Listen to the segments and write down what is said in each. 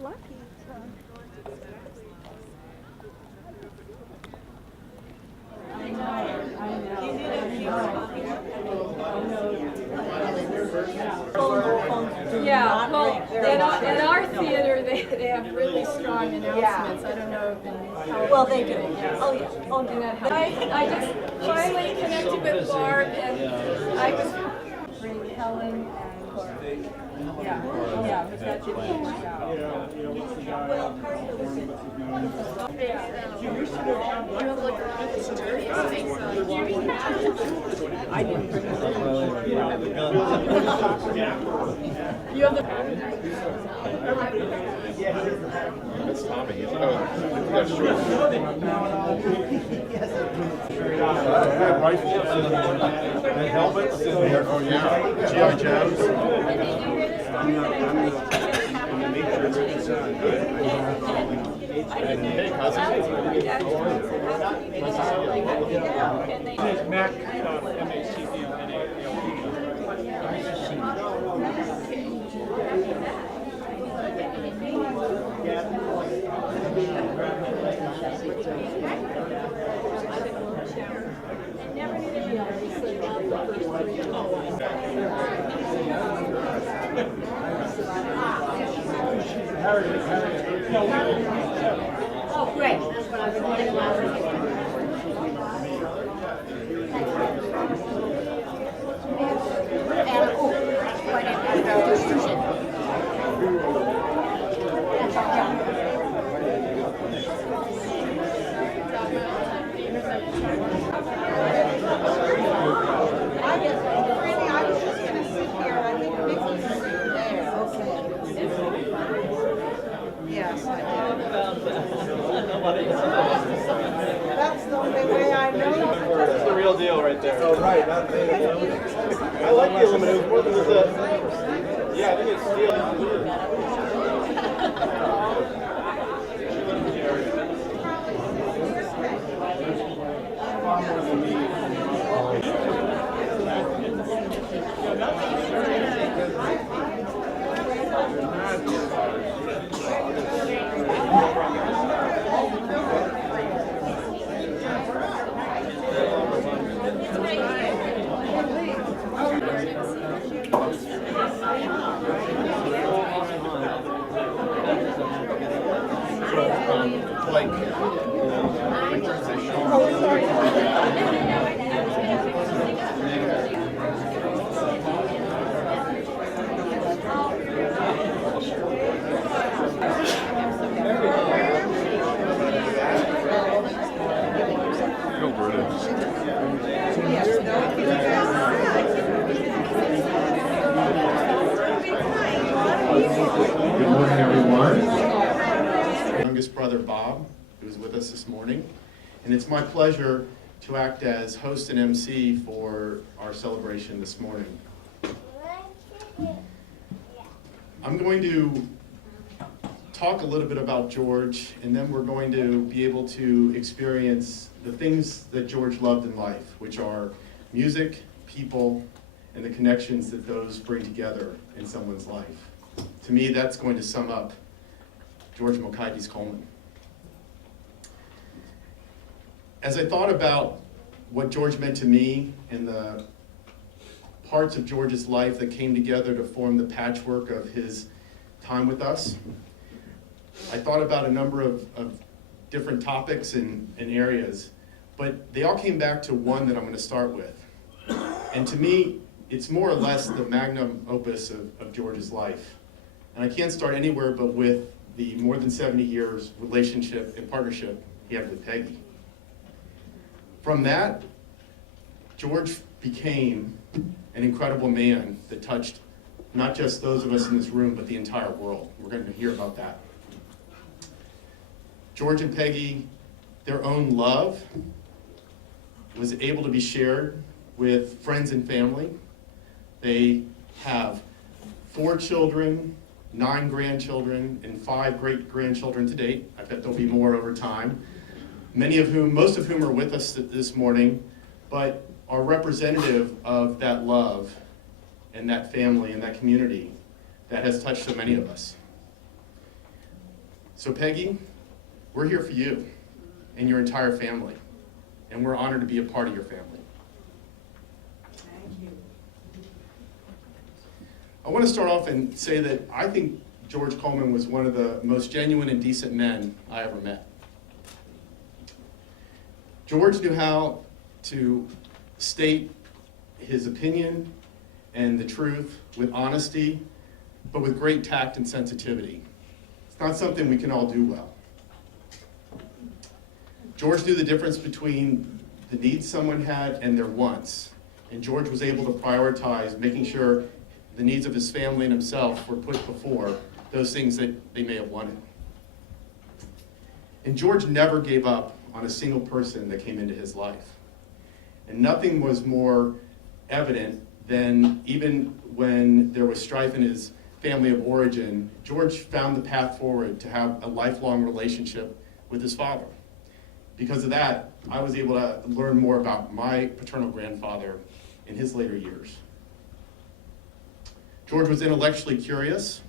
Lucky Yeah, well, at our theater, they have really strong announcements. I don't know if in California. Well, they do. Yeah. Oh, yeah. Oh, no. I just finally connected with Barb, and I was bring Helen and Cora. Yeah, but that didn't work out. Well, part of it was in. I didn't bring it. You have the. That's Tommy. He's got short. Rifles and helmets and oh yeah, G.I. Joes. I'm the major son. Hey, cousin. Mac, MHTP, and Oh, great. That's what I've been wanting to That's the only way I know. That's the real deal right there. Oh right. I like the aluminum. It was more than the. Yeah, I think it's steel. Good morning, everyone. Youngest brother Bob, who is with us this morning, and it's my pleasure to act as host and MC for our celebration this morning. I'm going to talk a little bit about George, and then we're going to be able to experience the things that George loved in life, which are music, people, and the connections that those bring together in someone's life. To me, that's going to sum up George Melchiades Coleman. As I thought about what George meant to me and the parts of George's life that came together to form the patchwork of his time with us, I thought about a number of different topics and areas, but they all came back to one that I'm going to start with. And to me, it's more or less the magnum opus of George's life. And I can't start anywhere but with the more than 70 years relationship and partnership he had with Peggy. From that, George became an incredible man that touched not just those of us in this room, but the entire world. We're going to hear about that. George and Peggy, their own love was able to be shared with friends and family. They have 4 children, 9 grandchildren, and 5 great-grandchildren to date. I bet there'll be more over time. Most of whom are with us this morning, but are representative of that love and that family and that community that has touched so many of us. So Peggy, we're here for you and your entire family, and we're honored to be a part of your family. Thank you. I want to start off and say that I think George Coleman was one of the most genuine and decent men I ever met. George knew how to state his opinion and the truth with honesty, but with great tact and sensitivity. It's not something we can all do well. George knew the difference between the needs someone had and their wants, and George was able to prioritize making sure the needs of his family and himself were put before those things that they may have wanted. And George never gave up on a single person that came into his life. And nothing was more evident than even when there was strife in his family of origin, George found the path forward to have a lifelong relationship with his father. Because of that, I was able to learn more about my paternal grandfather in his later years. George was intellectually curious,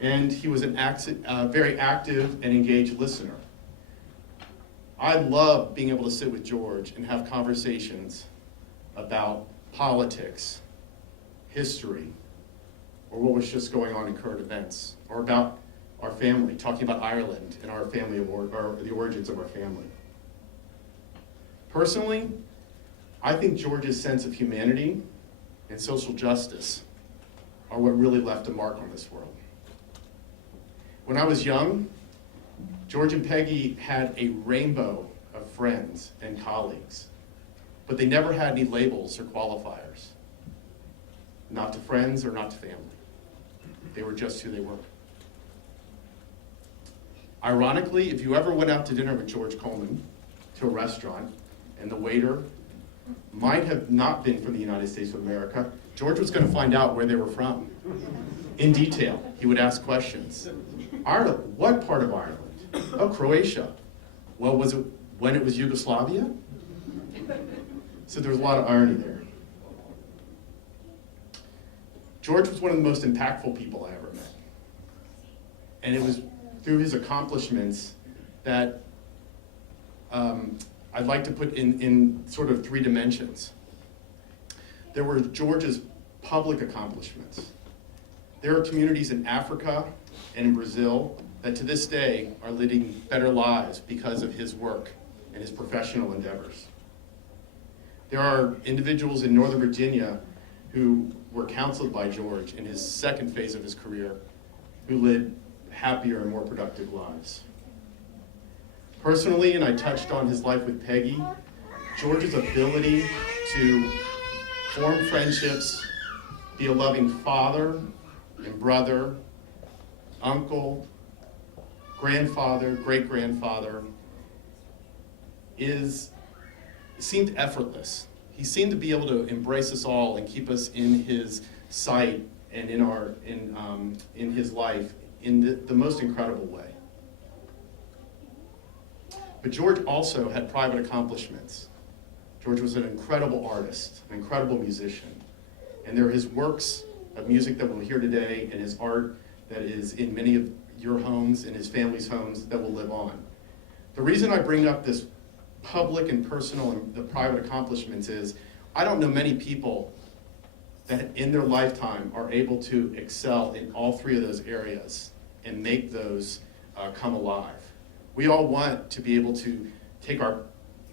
and he was a very active and engaged listener. I love being able to sit with George and have conversations about politics, history, or what was just going on in current events, or about our family, talking about Ireland and our family, or the origins of our family. Personally, I think George's sense of humanity and social justice are what really left a mark on this world. When I was young, George and Peggy had a rainbow of friends and colleagues, but they never had any labels or qualifiers. Not to friends or not to family. They were just who they were. Ironically, if you ever went out to dinner with George Coleman to a restaurant and the waiter might have not been from the United States of America, George was going to find out where they were from. In detail, he would ask questions. Ireland, what part of Ireland? Oh, Croatia. Well, was it when it was Yugoslavia? So there was a lot of irony there. George was one of the most impactful people I ever met. And it was through his accomplishments that I'd like to put in sort of three dimensions. There were George's public accomplishments. There are communities in Africa and in Brazil that to this day are leading better lives because of his work and his professional endeavors. There are individuals in Northern Virginia who were counseled by George in his second phase of his career who led happier and more productive lives. Personally, and I touched on his life with Peggy, George's ability to form friendships, be a loving father and brother, uncle, grandfather, great-grandfather, seemed effortless. He seemed to be able to embrace us all and keep us in his sight and in his life in the most incredible way. But George also had private accomplishments. George was an incredible artist, an incredible musician. And there are his works of music that we'll hear today and his art that is in many of your homes and his family's homes that will live on. The reason I bring up this public and personal and the private accomplishments is I don't know many people that in their lifetime are able to excel in all three of those areas and make those come alive. We all want to be able to take our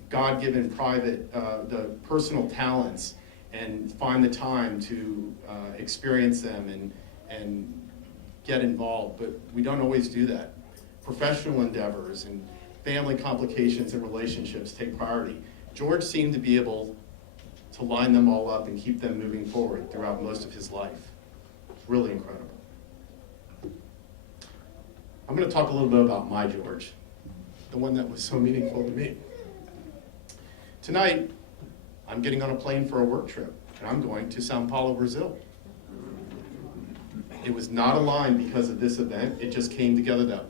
God-given private, the personal talents and find the time to experience them and get involved, but we don't always do that. Professional endeavors and family complications and relationships take priority. George seemed to be able to line them all up and keep them moving forward throughout most of his life. It's really incredible. I'm going to talk a little bit about my George, the one that was so meaningful to me. Tonight, I'm getting on a plane for a work trip, and I'm going to Sao Paulo, Brazil. It was not aligned because of this event, it just came together that way.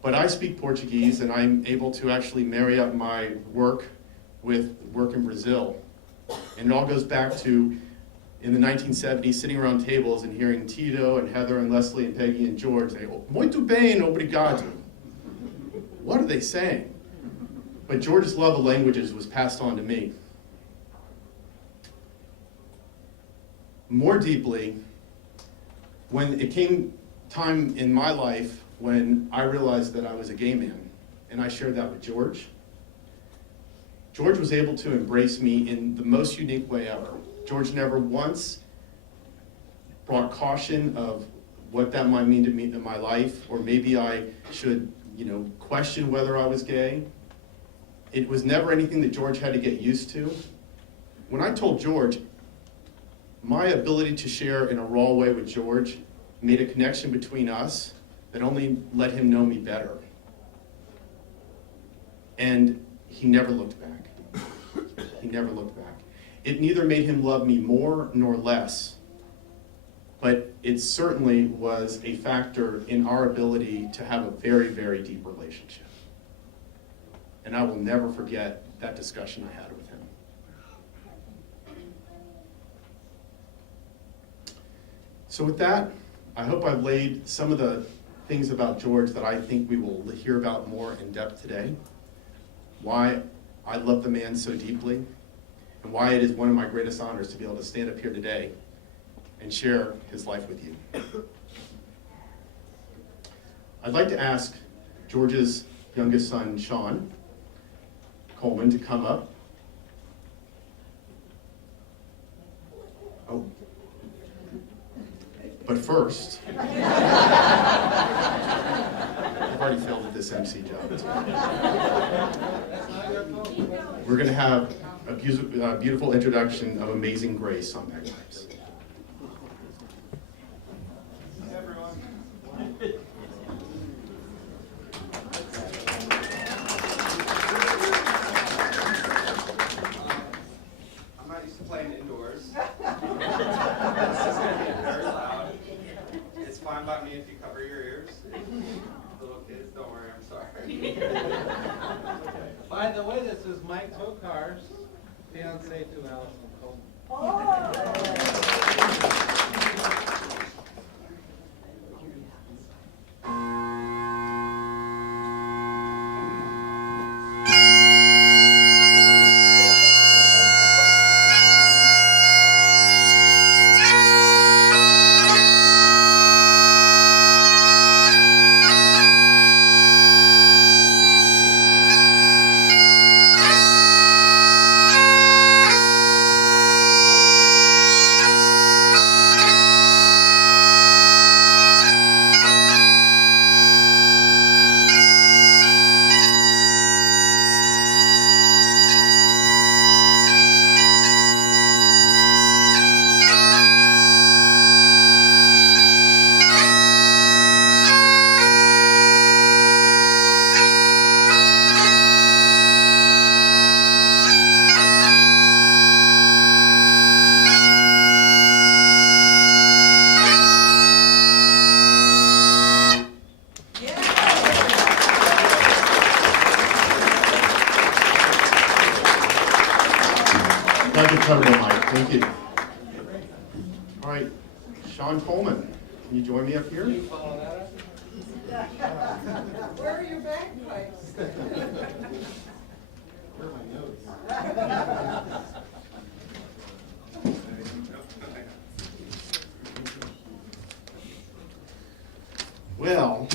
But I speak Portuguese, and I'm able to actually marry up my work with work in Brazil. And it all goes back to in the 1970s sitting around tables and hearing Tito and Heather and Leslie and Peggy and George say, "Oh, muito bem, obrigado." What are they saying? But George's love of languages was passed on to me. More deeply, when it came time in my life when I realized that I was a gay man, and I shared that with George, George was able to embrace me in the most unique way ever. George never once brought caution of what that might mean to me in my life, or maybe I should, question whether I was gay. It was never anything that George had to get used to. When I told George, my ability to share in a raw way with George made a connection between us that only let him know me better. And he never looked back. He never looked back. It neither made him love me more nor less, but it certainly was a factor in our ability to have a very, very deep relationship. And I will never forget that discussion I had with him. So with that, I hope I've laid some of the things about George that I think we will hear about more in depth today. Why I love the man so deeply, and why it is one of my greatest honors to be able to stand up here today and share his life with you. I'd like to ask George's youngest son, Sean Coleman, to come up. Oh. But first, I've already failed at this MC job. We're going to have a beautiful introduction of Amazing Grace on bagpipes. I'm not used to playing indoors. This is going to be very loud. It's fine by me if you cover your ears. Little kids, don't worry, I'm sorry. By the way, this is Mike Tokar's fiance to Allison Coleman. Glad you covered it, Mike. Thank you. All right, Sean Coleman, can you join me up here? Where are your bagpipes? Where are my notes? Well,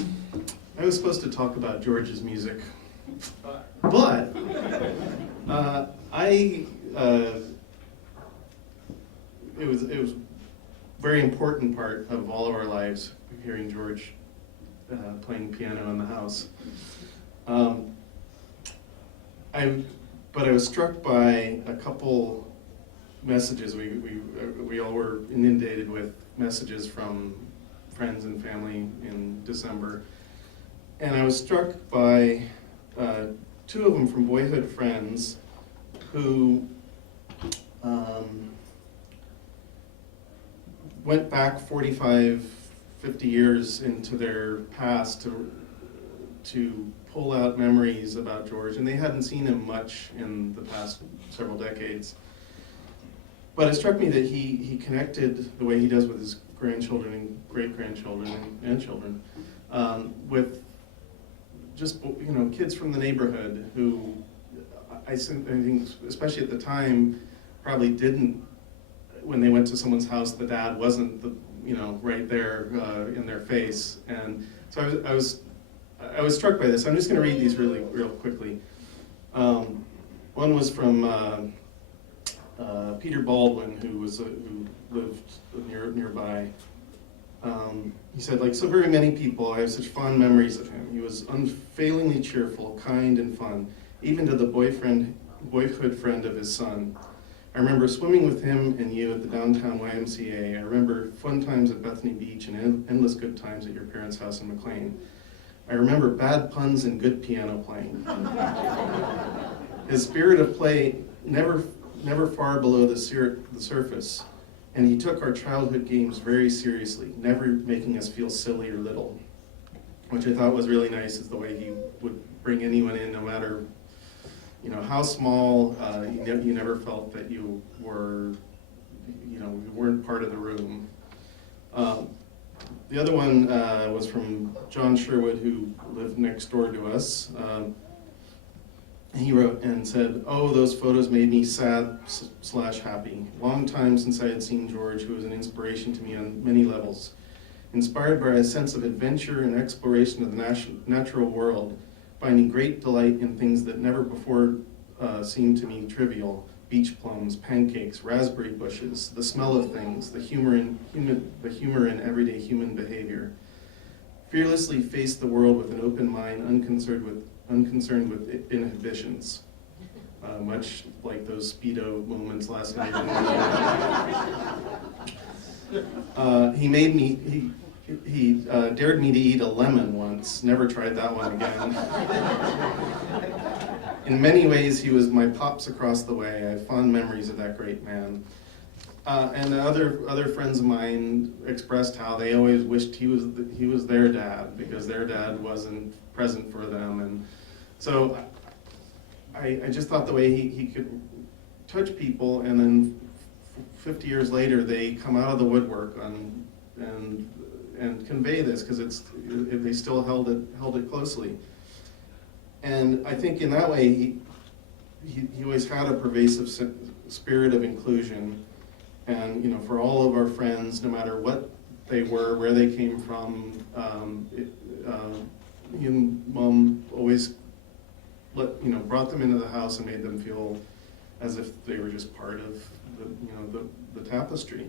I was supposed to talk about George's music, but it was a very important part of all of our lives, hearing George playing piano in the house. But I was struck by a couple messages. We all were inundated with messages from friends and family in December, and I was struck by two of them from boyhood friends who went back 45, 50 years into their past to pull out memories about George, and they hadn't seen him much in the past several decades. But it struck me that he connected the way he does with his grandchildren and great-grandchildren and children with just, kids from the neighborhood who I think, especially at the time, probably didn't, when they went to someone's house, the dad wasn't right there in their face. And so I was struck by this. I'm just going to read these real quickly. One was from Peter Baldwin, who lived nearby. He said, like so very many people, I have such fond memories of him. He was unfailingly cheerful, kind, and fun, even to the boyhood friend of his son. I remember swimming with him and you at the downtown YMCA. I remember fun times at Bethany Beach and endless good times at your parents' house in McLean. I remember bad puns and good piano playing. His spirit of play never far below the surface, and he took our childhood games very seriously, never making us feel silly or little, which I thought was really nice, is the way he would bring anyone in, no matter how small. You never felt that you were, you weren't part of the room. The other one was from John Sherwood, who lived next door to us. He wrote and said, "Oh, those photos made me sad/happy. Long time since I had seen George, who was an inspiration to me on many levels. Inspired by a sense of adventure and exploration of the natural world, finding great delight in things that never before seemed to me trivial: beach plums, pancakes, raspberry bushes, the smell of things, the humor in everyday human behavior. Fearlessly faced the world with an open mind, unconcerned with inhibitions." Much like those Speedo moments last night. He dared me to eat a lemon once. Never tried that one again. In many ways, he was my pops across the way. I have fond memories of that great man. And other friends of mine expressed how they always wished he was their dad, because their dad wasn't present for them. And so I just thought the way he could touch people, and then 50 years later they come out of the woodwork and convey this, because they still held it closely. And I think in that way he always had a pervasive spirit of inclusion. And for all of our friends, no matter what they were, where they came from, he and Mom always brought them into the house and made them feel as if they were just part of the tapestry.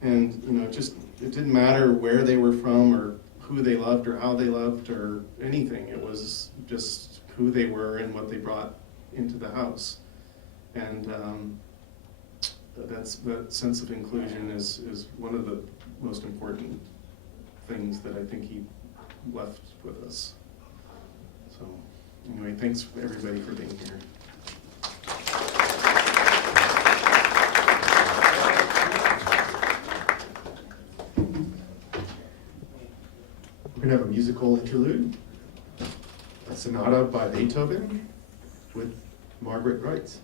And it didn't matter where they were from or who they loved or how they loved or anything. It was just who they were and what they brought into the house. And that sense of inclusion is one of the most important things that I think he left with us. So anyway, thanks everybody for being here. We're going to have a musical interlude, a sonata by Beethoven with Margaret Wright.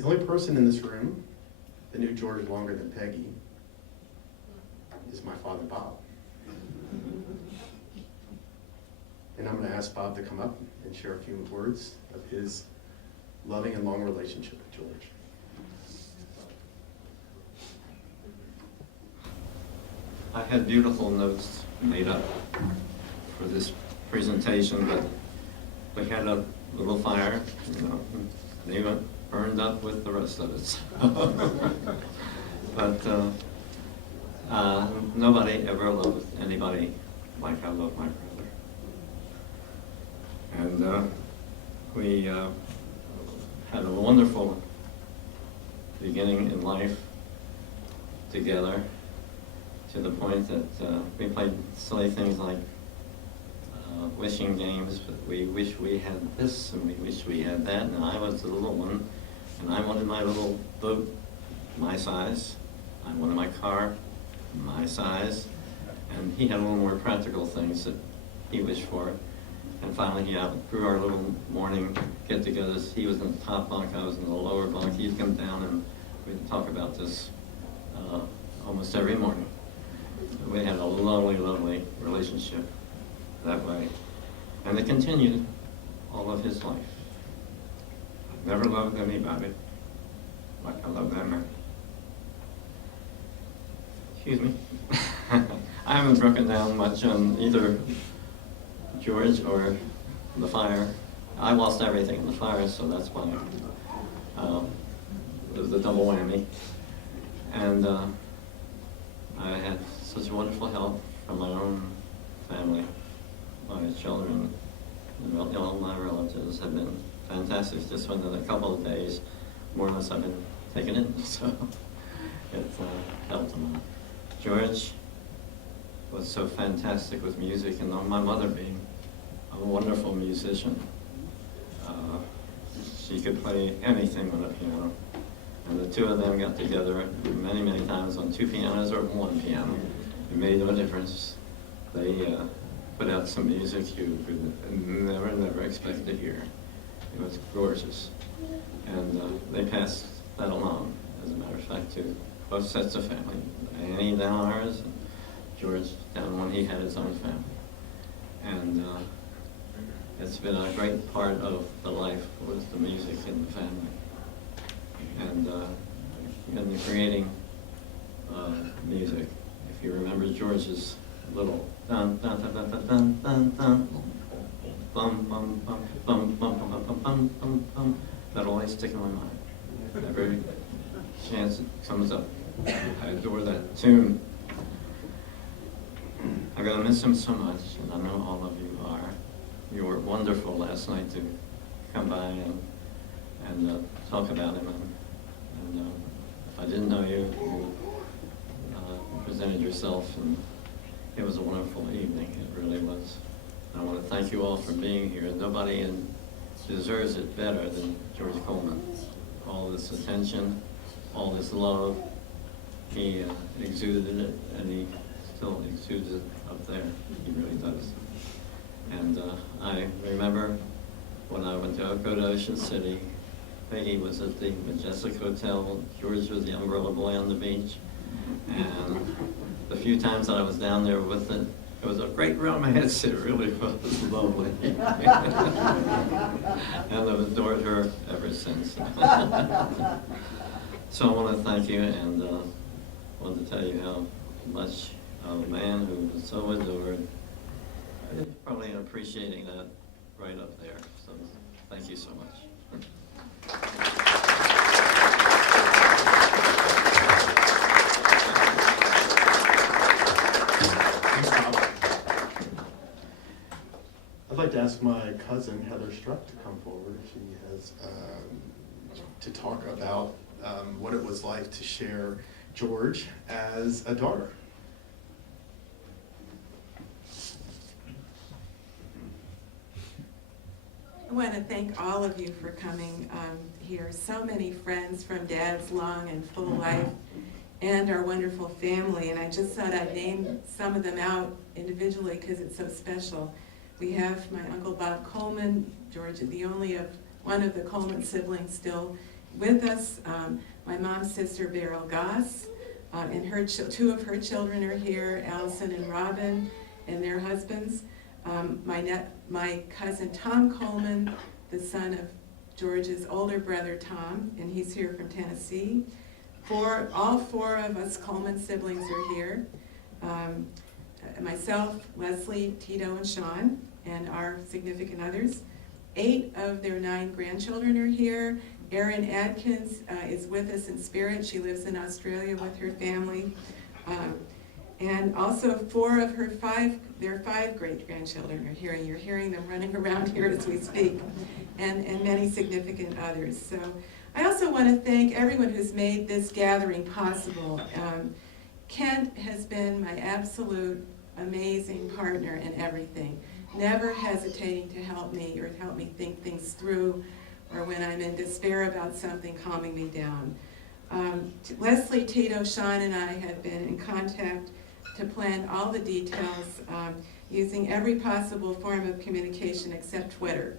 The only person in this room that knew George longer than Peggy is my father, Bob. And I'm going to ask Bob to come up and share a few words of his loving and long relationship with George. I had beautiful notes made up for this presentation, but we had a little fire, and they went burned up with the rest of it. But nobody ever loved anybody like I love my brother. And we had a wonderful beginning in life together, to the point that we played silly things like wishing games, but we wish we had this and we wish we had that, and I was the little one, and I wanted my little boat my size, I wanted my car my size, and he had a little more practical things that he wished for. And finally he outgrew our little morning get-togethers. He was in the top bunk, I was in the lower bunk. He'd come down and we'd talk about this almost every morning. We had a lovely, lovely relationship that way. And it continued all of his life. I've never loved anybody like I love that man. Excuse me. I haven't broken down much on either George or the fire. I lost everything in the fire, so that's why it was a double whammy. And I had such wonderful help from my own family. My children, and all my relatives have been fantastic. Just within a couple of days, more or less I've been taken in, so it helped them out. George was so fantastic with music, and my mother being a wonderful musician. She could play anything on a piano. And the two of them got together many, many times on two pianos or one piano. It made no difference. They put out some music you could never expect to hear. It was gorgeous. And they passed that along, as a matter of fact, to both sets of family. Annie down ours, and George down when he had his own family. And it's been a great part of the life was the music in the family. And in the creating music, if you remember George's little dun dun dun dun dun dun dun dun bum bum bum bum bum bum bum bum bum bum, that'll always stick in my mind. Every chance it comes up, I adore that tune. I'm gonna miss him so much, and I know all of you are. You were wonderful last night to come by and talk about him. And if I didn't know you, you presented yourself, and it was a wonderful evening. It really was. I want to thank you all for being here. Nobody deserves it better than George Coleman. All this attention, all this love, he exuded it, and he still exudes it up there. He really does. And I remember when I went to go to Ocean City, Peggy was at the Majestic Hotel, George was the umbrella boy on the beach, and the few times that I was down there with it, it was a great romance. It really was lovely. And I've adored her ever since. So I want to thank you, and want to tell you how much a man who was so adored is probably appreciating that right up there. So thank you so much. Thanks, Bob. like to ask my cousin Heather Struck to come forward. She has to talk about what it was like to share George as a daughter. I want to thank all of you for coming here. So many friends from Dad's long and full life and our wonderful family. And I just thought I'd name some of them out individually because it's so special. We have my Uncle Bob Coleman, George, the only of one of the Coleman siblings still with us. My mom's sister, Beryl Goss, and her two of her children are here, Allison and Robin, and their husbands. My cousin Tom Coleman, the son of George's older brother Tom, and he's here from Tennessee. All four of us Coleman siblings are here. Myself, Leslie, Tito, and Sean, and our significant others. 8 of their 9 grandchildren are here. Erin Adkins is with us in spirit. She lives in Australia with her family. And also 4 of their 5 great-grandchildren are here, and you're hearing them running around here as we speak, and many significant others. So I also want to thank everyone who's made this gathering possible. Kent has been my absolute amazing partner in everything, never hesitating to help me or help me think things through, or when I'm in despair about something, calming me down. Leslie, Tito, Sean, and I have been in contact to plan all the details using every possible form of communication except Twitter.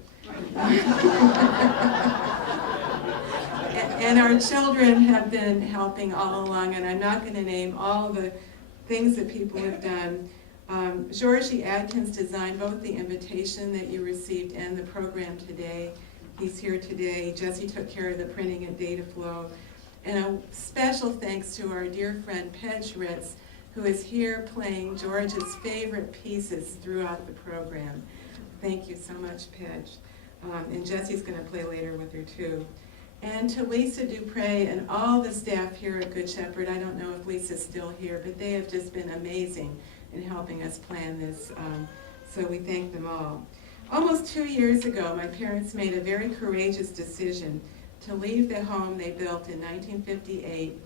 And our children have been helping all along, and I'm not going to name all the things that people have done. Georgie Adkins designed both the invitation that you received and the program today. He's here today. Jesse took care of the printing and data flow. And a special thanks to our dear friend Pedge Ritz, who is here playing George's favorite pieces throughout the program. Thank you so much, Pedge. And Jesse's going to play later with her too. And to Lisa Dupre and all the staff here at Good Shepherd. I don't know if Lisa's still here, but they have just been amazing in helping us plan this. So we thank them all. Almost 2 years ago, my parents made a very courageous decision to leave the home they built in 1958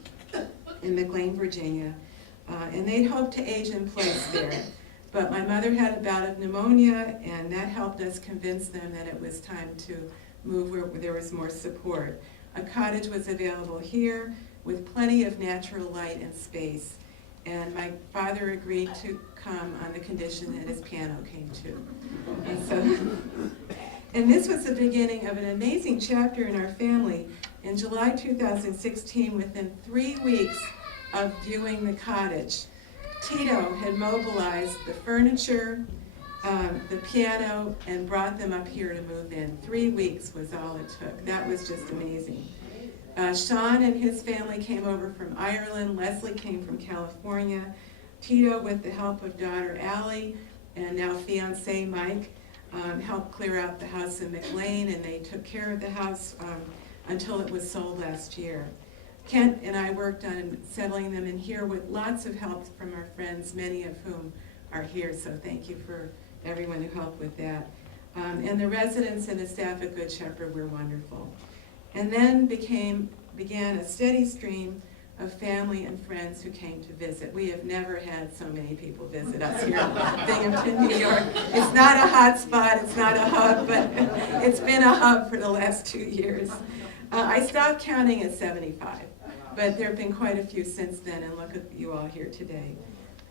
in McLean, Virginia. And they'd hoped to age in place there. But my mother had a bout of pneumonia, and that helped us convince them that it was time to move where there was more support. A cottage was available here with plenty of natural light and space. And my father agreed to come on the condition that his piano came too. And this was the beginning of an amazing chapter in our family. In July 2016, within 3 weeks of viewing the cottage, Tito had mobilized the furniture, the piano, and brought them up here to move in. 3 weeks was all it took. That was just amazing. Sean and his family came over from Ireland. Leslie came from California. Tito, with the help of daughter Allie and now fiance Mike, helped clear out the house in McLean, and they took care of the house until it was sold last year. Kent and I worked on settling them in here with lots of help from our friends, many of whom are here, so thank you for everyone who helped with that. And the residents and the staff at Good Shepherd were wonderful. And then began a steady stream of family and friends who came to visit. We have never had so many people visit us here in Binghamton, New York. It's not a hot spot, it's not a hub, but it's been a hub for the last 2 years. I stopped counting at 75, but there have been quite a few since then, and look at you all here today.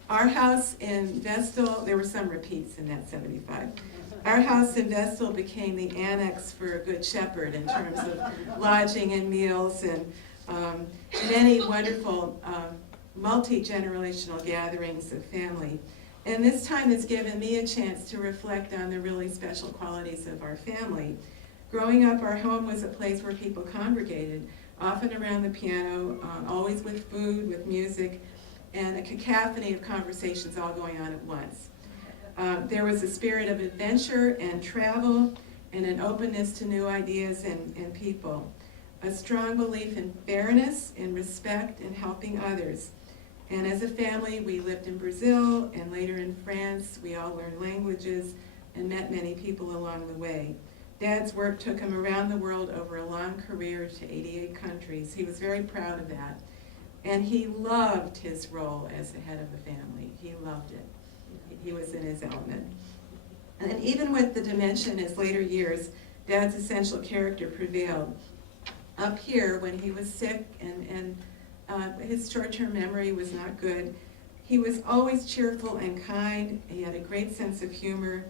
Our house in Vestal, there were some repeats in that 75. Our house in Vestal became the annex for Good Shepherd in terms of lodging and meals and many wonderful multi-generational gatherings of family. And this time has given me a chance to reflect on the really special qualities of our family. Growing up, our home was a place where people congregated, often around the piano, always with food, with music, and a cacophony of conversations all going on at once. There was a spirit of adventure and travel and an openness to new ideas and people. A strong belief in fairness, in respect, and helping others. And as a family, we lived in Brazil and later in France. We all learned languages. and met many people along the way. Dad's work took him around the world over a long career to 88 countries. He was very proud of that. And he loved his role as the head of the family. He loved it. He was in his element. And even with the dementia in his later years, Dad's essential character prevailed. Up here, when he was sick and his short-term memory was not good, he was always cheerful and kind. He had a great sense of humor.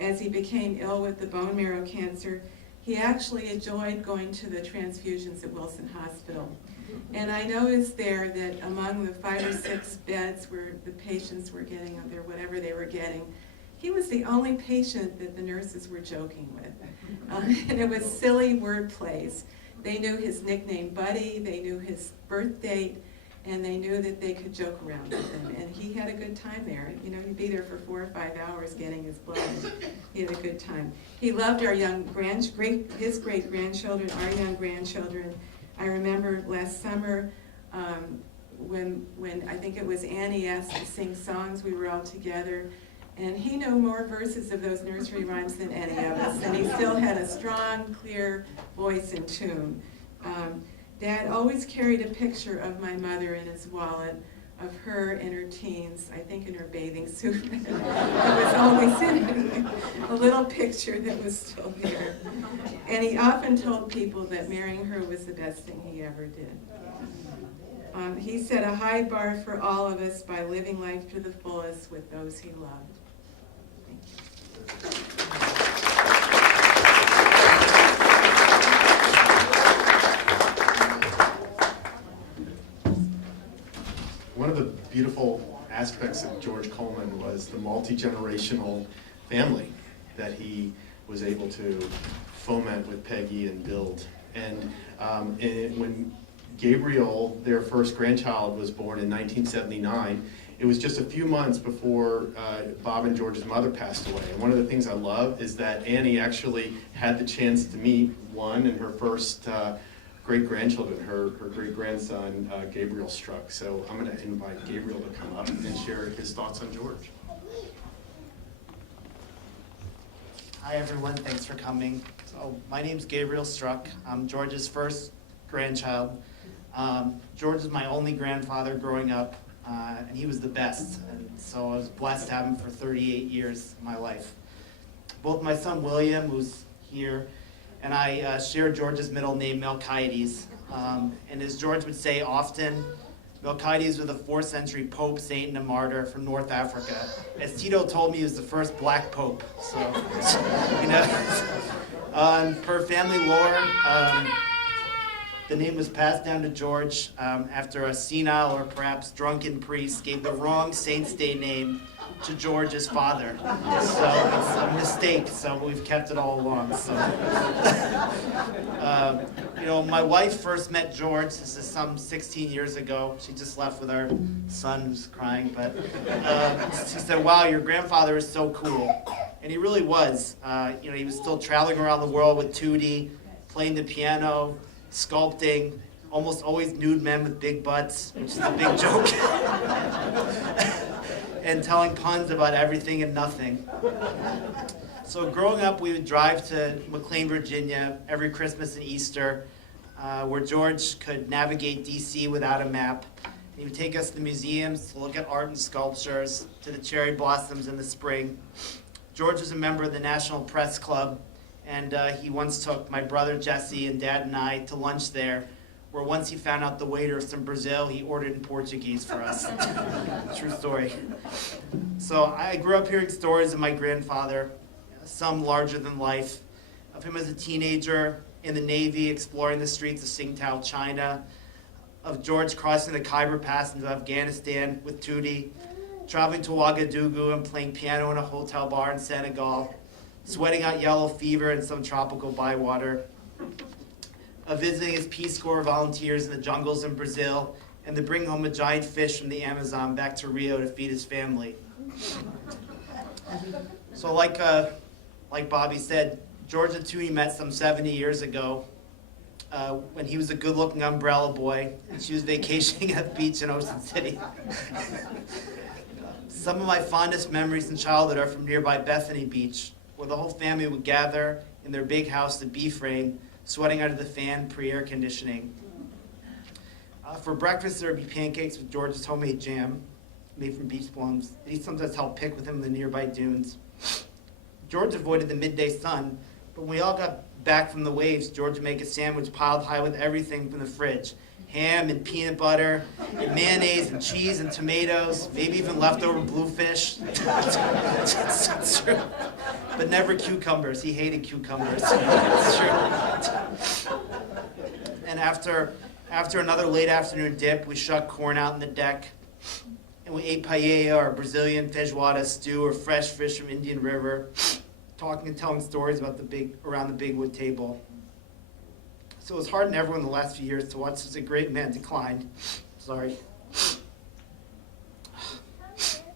As he became ill with the bone marrow cancer, he actually enjoyed going to the transfusions at Wilson Hospital. And I noticed there that among the 5 or 6 beds where the patients were getting their whatever they were getting, he was the only patient that the nurses were joking with. And it was silly word plays. They knew his nickname Buddy, they knew his birth date, and they knew that they could joke around with him. And he had a good time there. You know, he'd be there for 4 or 5 hours getting his blood. He had a good time. He loved our his great-grandchildren, our young grandchildren. I remember last summer when I think it was Annie asked to sing songs, we were all together. And he knew more verses of those nursery rhymes than any of us. And he still had a strong, clear voice and tune. Dad always carried a picture of my mother in his wallet, of her in her teens, I think in her bathing suit. It was always in a little picture that was still there. And he often told people that marrying her was the best thing he ever did. He set a high bar for all of us by living life to the fullest with those he loved. Thank you. One of the beautiful aspects of George Coleman was the multi-generational family that he was able to foment with Peggy and build. And when Gabriel, their first grandchild, was born in 1979, it was just a few months before Bob and George's mother passed away. And one of the things I love is that Annie actually had the chance to meet one and her first great-grandchildren, her great-grandson, Gabriel Struck. So I'm going to invite Gabriel to come up and share his thoughts on George. Hi everyone, thanks for coming. So my name's Gabriel Struck. I'm George's first grandchild. George is my only grandfather growing up, and he was the best. And so I was blessed to have him for 38 years of my life. Both my son William, who's here, and I share George's middle name, Melchiades. And as George would say often, Melchiades was a 4th century pope, saint, and a martyr from North Africa. As Tito told me, he was the first black pope. So, you know, per family lore, the name was passed down to George after a senile or perhaps drunken priest gave the wrong saint's day name to George's father. So it's a mistake, so we've kept it all along. So, you know, my wife first met George, this is some 16 years ago. She just left with our son who's crying, but she said, wow, your grandfather is so cool. And he really was. You know, he was still traveling around the world with Tootie, playing the piano, sculpting, almost always nude men with big butts, which is a big joke. And telling puns about everything and nothing. So growing up, we would drive to McLean, Virginia every Christmas and Easter, where George could navigate DC without a map. He would take us to the museums to look at art and sculptures, to the cherry blossoms in the spring. George was a member of the National Press Club, and he once took my brother Jesse and Dad and I to lunch there, where once he found out the waiter was from Brazil, he ordered in Portuguese for us. True story. So I grew up hearing stories of my grandfather, some larger than life, of him as a teenager in the Navy exploring the streets of Tsingtao, China, of George crossing the Khyber Pass into Afghanistan with Tootie, traveling to Ouagadougou and playing piano in a hotel bar in Senegal, sweating out yellow fever in some tropical bywater, of visiting his Peace Corps volunteers in the jungles in Brazil, and to bring home a giant fish from the Amazon back to Rio to feed his family. So like Bobby said, George and Tootie met some 70 years ago when he was a good-looking umbrella boy, and she was vacationing at the beach in Ocean City. Some of my fondest memories in childhood are from nearby Bethany Beach, where the whole family would gather in their big house, the B-frame, sweating under the fan, pre-air conditioning. For breakfast, there would be pancakes with George's homemade jam, made from beach plums. He'd sometimes help pick with him in the nearby dunes. George avoided the midday sun, but when we all got back from the waves, George would make a sandwich piled high with everything from the fridge. Ham and peanut butter, and mayonnaise and cheese and tomatoes, maybe even leftover bluefish. It's true. But never cucumbers. He hated cucumbers. It's true. And after another late afternoon dip, we shucked corn out on the deck, and we ate paella or Brazilian feijoada stew or fresh fish from Indian River, talking and telling stories about around the big wood table. So it was hard on everyone the last few years to watch such a great man decline. Sorry.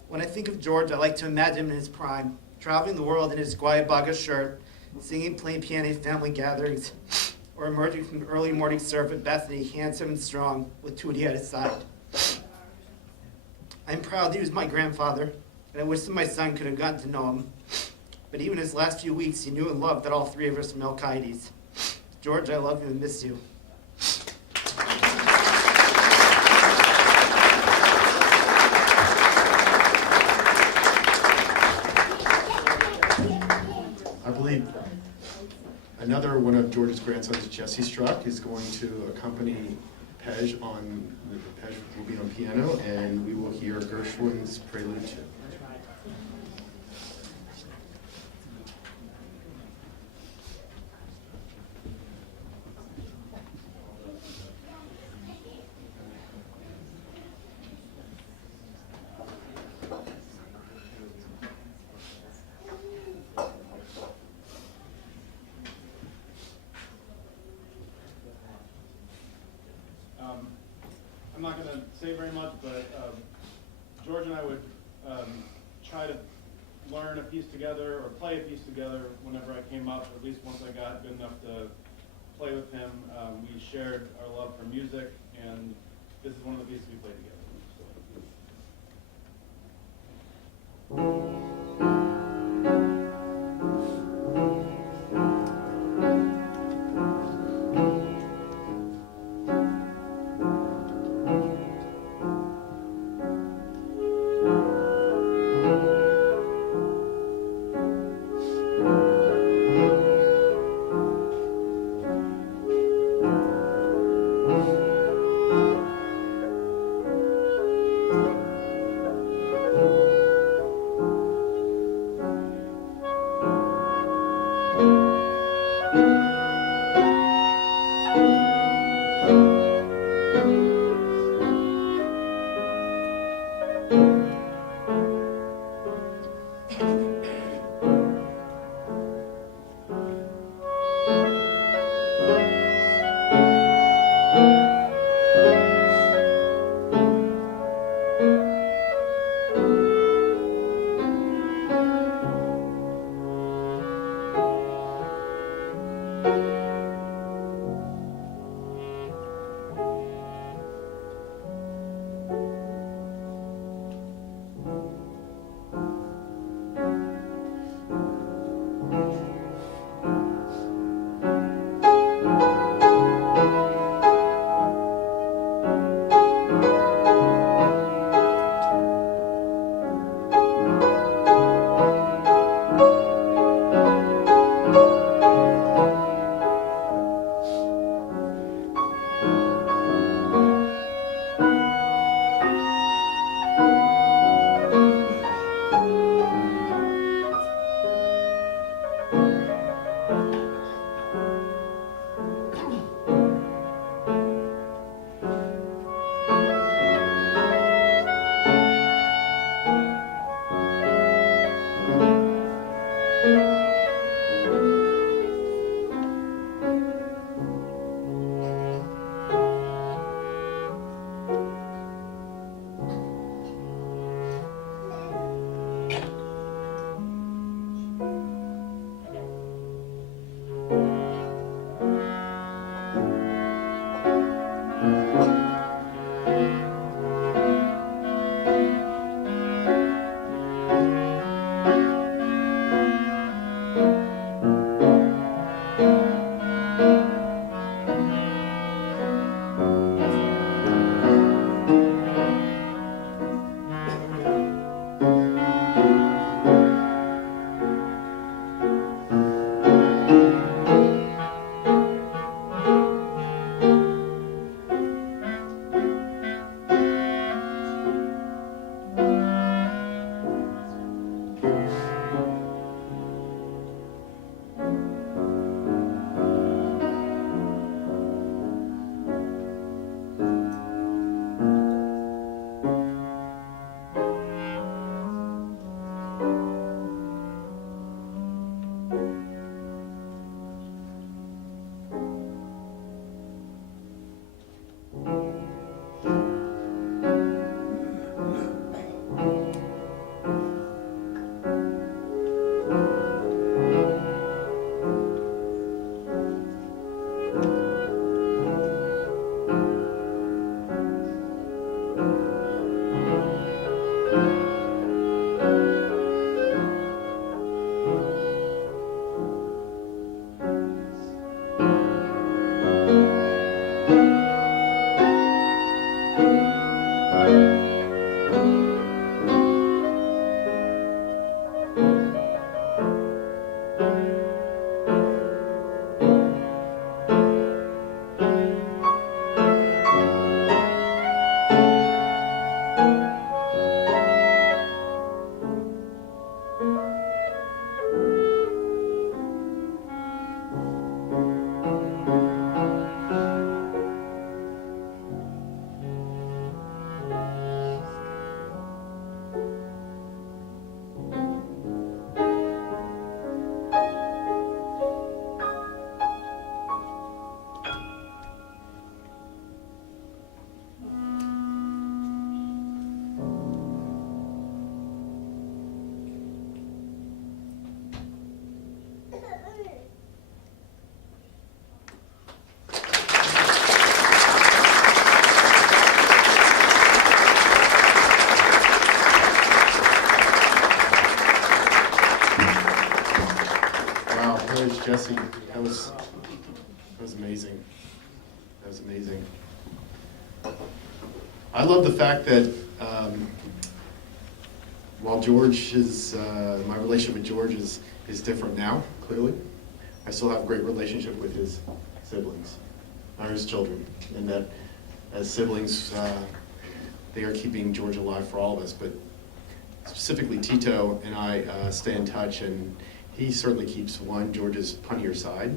When I think of George, I like to imagine him in his prime, traveling the world in his Guayabaga shirt, singing plain piano at family gatherings, or emerging from the early morning surf at Bethany, handsome and strong, with Tootie at his side. I'm proud that he was my grandfather, and I wish that my son could have gotten to know him. But even his last few weeks, he knew and loved that all three of us were Melchiades. George, I love you and miss you. I believe another one of George's grandsons, Jesse Struck, is going to accompany Pej Pej will be on piano, and we will hear Gershwin's Prelude 2. I'm not going to say very much, but George and I would try to learn a piece together or play a piece together whenever I came up, at least once I got good enough to play with him. We shared our love for music, and this is one of the pieces we played together. Jesse, that was amazing. That was amazing. I love the fact that while George is, my relationship with George is different now, clearly, I still have a great relationship with his siblings, or his children, and that as siblings, they are keeping George alive for all of us, but specifically Tito and I stay in touch, and he certainly keeps George's punnier side,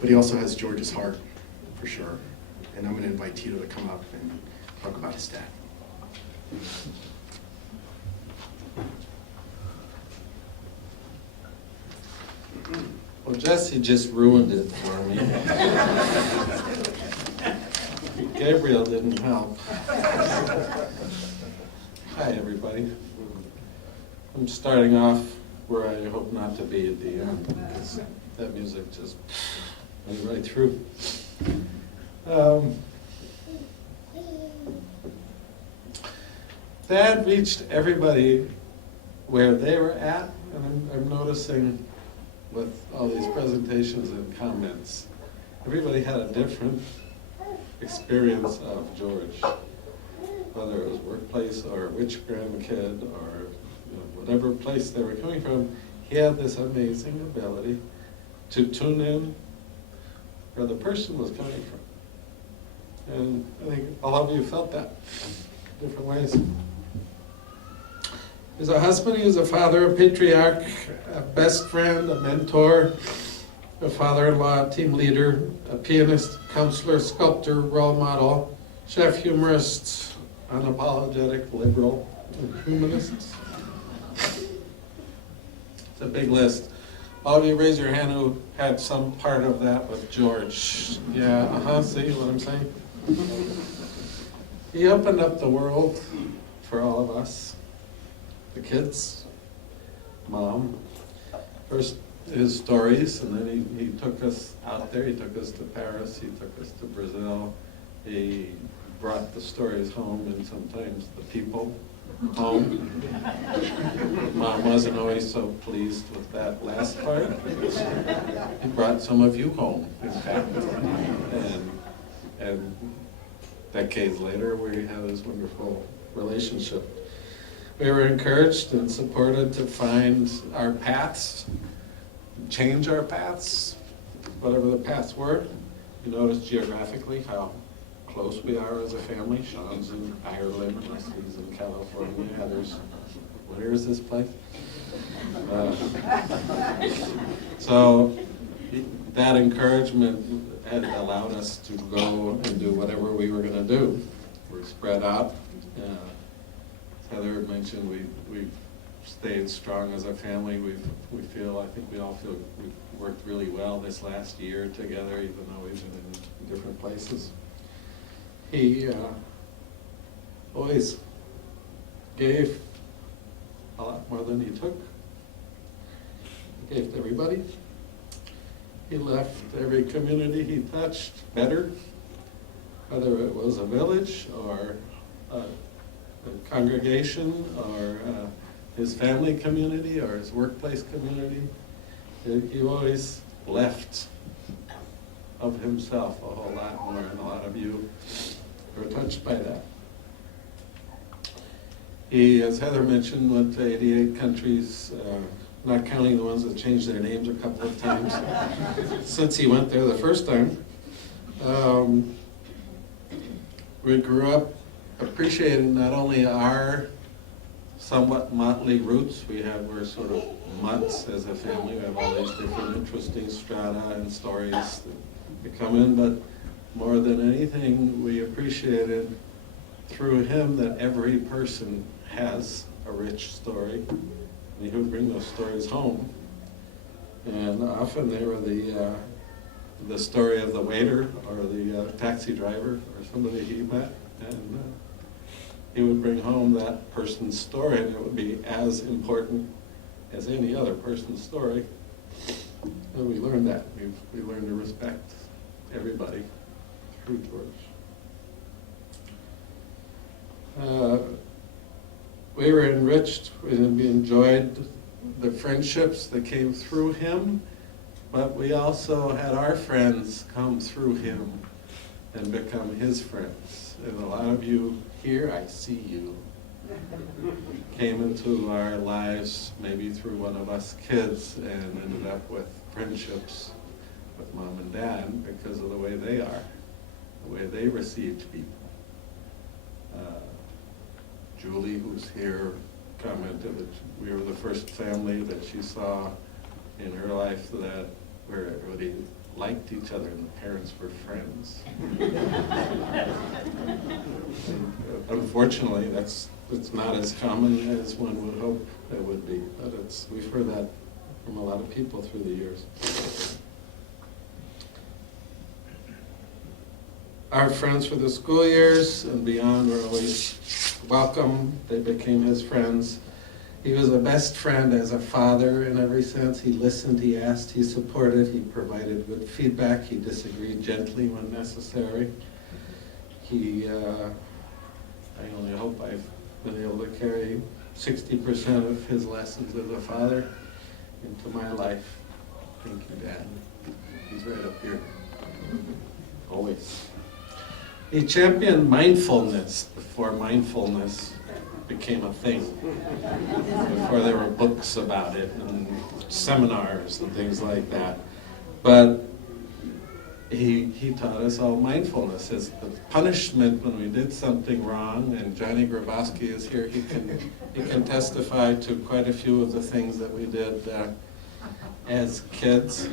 but he also has George's heart, for sure. And I'm going to invite Tito to come up and talk about his dad. Well, Jesse just ruined it for me. Gabriel didn't help. Hi, everybody. I'm starting off where I hope not to be at the end, because that music just went right through. Dad reached everybody where they were at, and I'm noticing with all these presentations and comments, everybody had a different experience of George, whether it was workplace or which grandkid or whatever place they were coming from. He had this amazing ability to tune in where the person was coming from. And I think all of you felt that in different ways. He's a husband, he was a father, a patriarch, a best friend, a mentor, a father-in-law, a team leader, a pianist, counselor, sculptor, role model, chef, humorist, unapologetic, liberal, and humanist. It's a big list. All of you raise your hand who had some part of that with George. Yeah, see what I'm saying? He opened up the world for all of us. The kids, Mom. First his stories, and then he took us out there. He took us to Paris, he took us to Brazil. He brought the stories home, and sometimes the people home. Mom wasn't always so pleased with that last part. He brought some of you home, in fact. And decades later, we have this wonderful relationship. We were encouraged and supported to find our paths, change our paths, whatever the paths were. You notice geographically how close we are as a family. Sean's in Ireland, Leslie's in California, Heather's, where is this place? So that encouragement had allowed us to go and do whatever we were going to do. We're spread out. Heather mentioned we've stayed strong as a family. I think we all feel we've worked really well this last year together, even though we've been in different places. He always gave a lot more than he took. He gave to everybody. He left every community he touched better, whether it was a village or a congregation or his family community or his workplace community. He always left of himself a whole lot more, and a lot of you were touched by that. He, as Heather mentioned, went to 88 countries, not counting the ones that changed their names a couple of times since he went there the first time. We grew up appreciating not only our somewhat motley roots, we're sort of mutts as a family. We have all these different interesting strata and stories that come in, but more than anything, we appreciated through him that every person has a rich story, and he would bring those stories home. And often they were the story of the waiter or the taxi driver or somebody he met, and he would bring home that person's story, and it would be as important as any other person's story. And we learned that. We learned to respect everybody through George. We were enriched and we enjoyed the friendships that came through him, but we also had our friends come through him and become his friends. And a lot of you here, I see you, came into our lives maybe through one of us kids and ended up with friendships with mom and dad because of the way they are, the way they received people. Julie, who's here, commented that we were the first family that she saw in her life that where everybody liked each other and the parents were friends. Unfortunately, it's not as common as one would hope it would be, but we've heard that from a lot of people through the years. Our friends for the school years and beyond were always welcome. They became his friends. He was a best friend as a father in every sense. He listened, he asked, he supported, he provided good feedback, he disagreed gently when necessary. I only hope I've been able to carry 60% of his lessons as a father into my life. Thank you, Dad. He's right up here. Always. He championed mindfulness before mindfulness became a thing. Before there were books about it and seminars and things like that. But he taught us all mindfulness as the punishment when we did something wrong, and Johnny Grabowski is here, he can testify to quite a few of the things that we did as kids.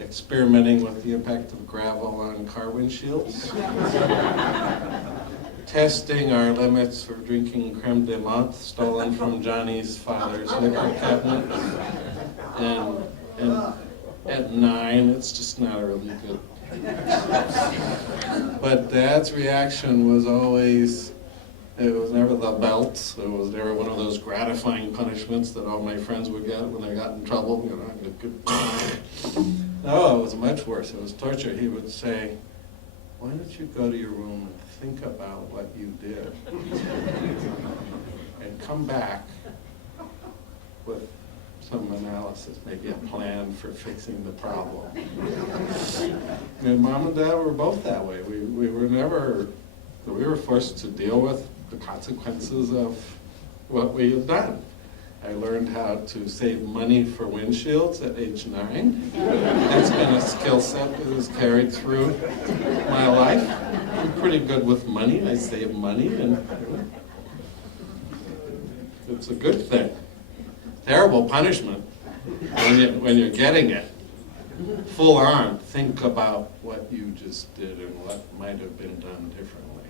Experimenting with the impact of gravel on car windshields. Testing our limits for drinking creme de menthe stolen from Johnny's father's liquor cabinet. And at 9, it's just not really good. But Dad's reaction was always, it was never the belt. It was never one of those gratifying punishments that all my friends would get when they got in trouble. You know, no, it was much worse. It was torture. He would say, "Why don't you go to your room and think about what you did, and come back with some analysis, maybe a plan for fixing the problem." And Mom and Dad were both that way. We were forced to deal with the consequences of what we had done. I learned how to save money for windshields at age 9. That's been a skill set that has carried through my life. I'm pretty good with money. I save money, and it's a good thing. Terrible punishment when you're getting it. Full on, think about what you just did and what might have been done differently.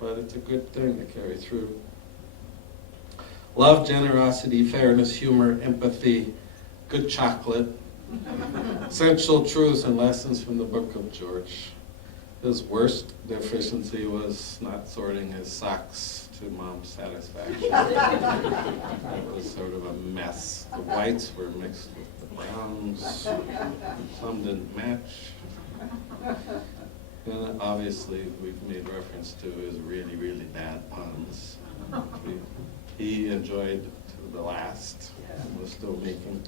But it's a good thing to carry through. Love, generosity, fairness, humor, empathy, good chocolate, essential truths and lessons from the book of George. His worst deficiency was not sorting his socks to Mom's satisfaction. It was sort of a mess. The whites were mixed with the browns. Some didn't match. And obviously, we've made reference to his really, really bad puns. He enjoyed to the last and was still making.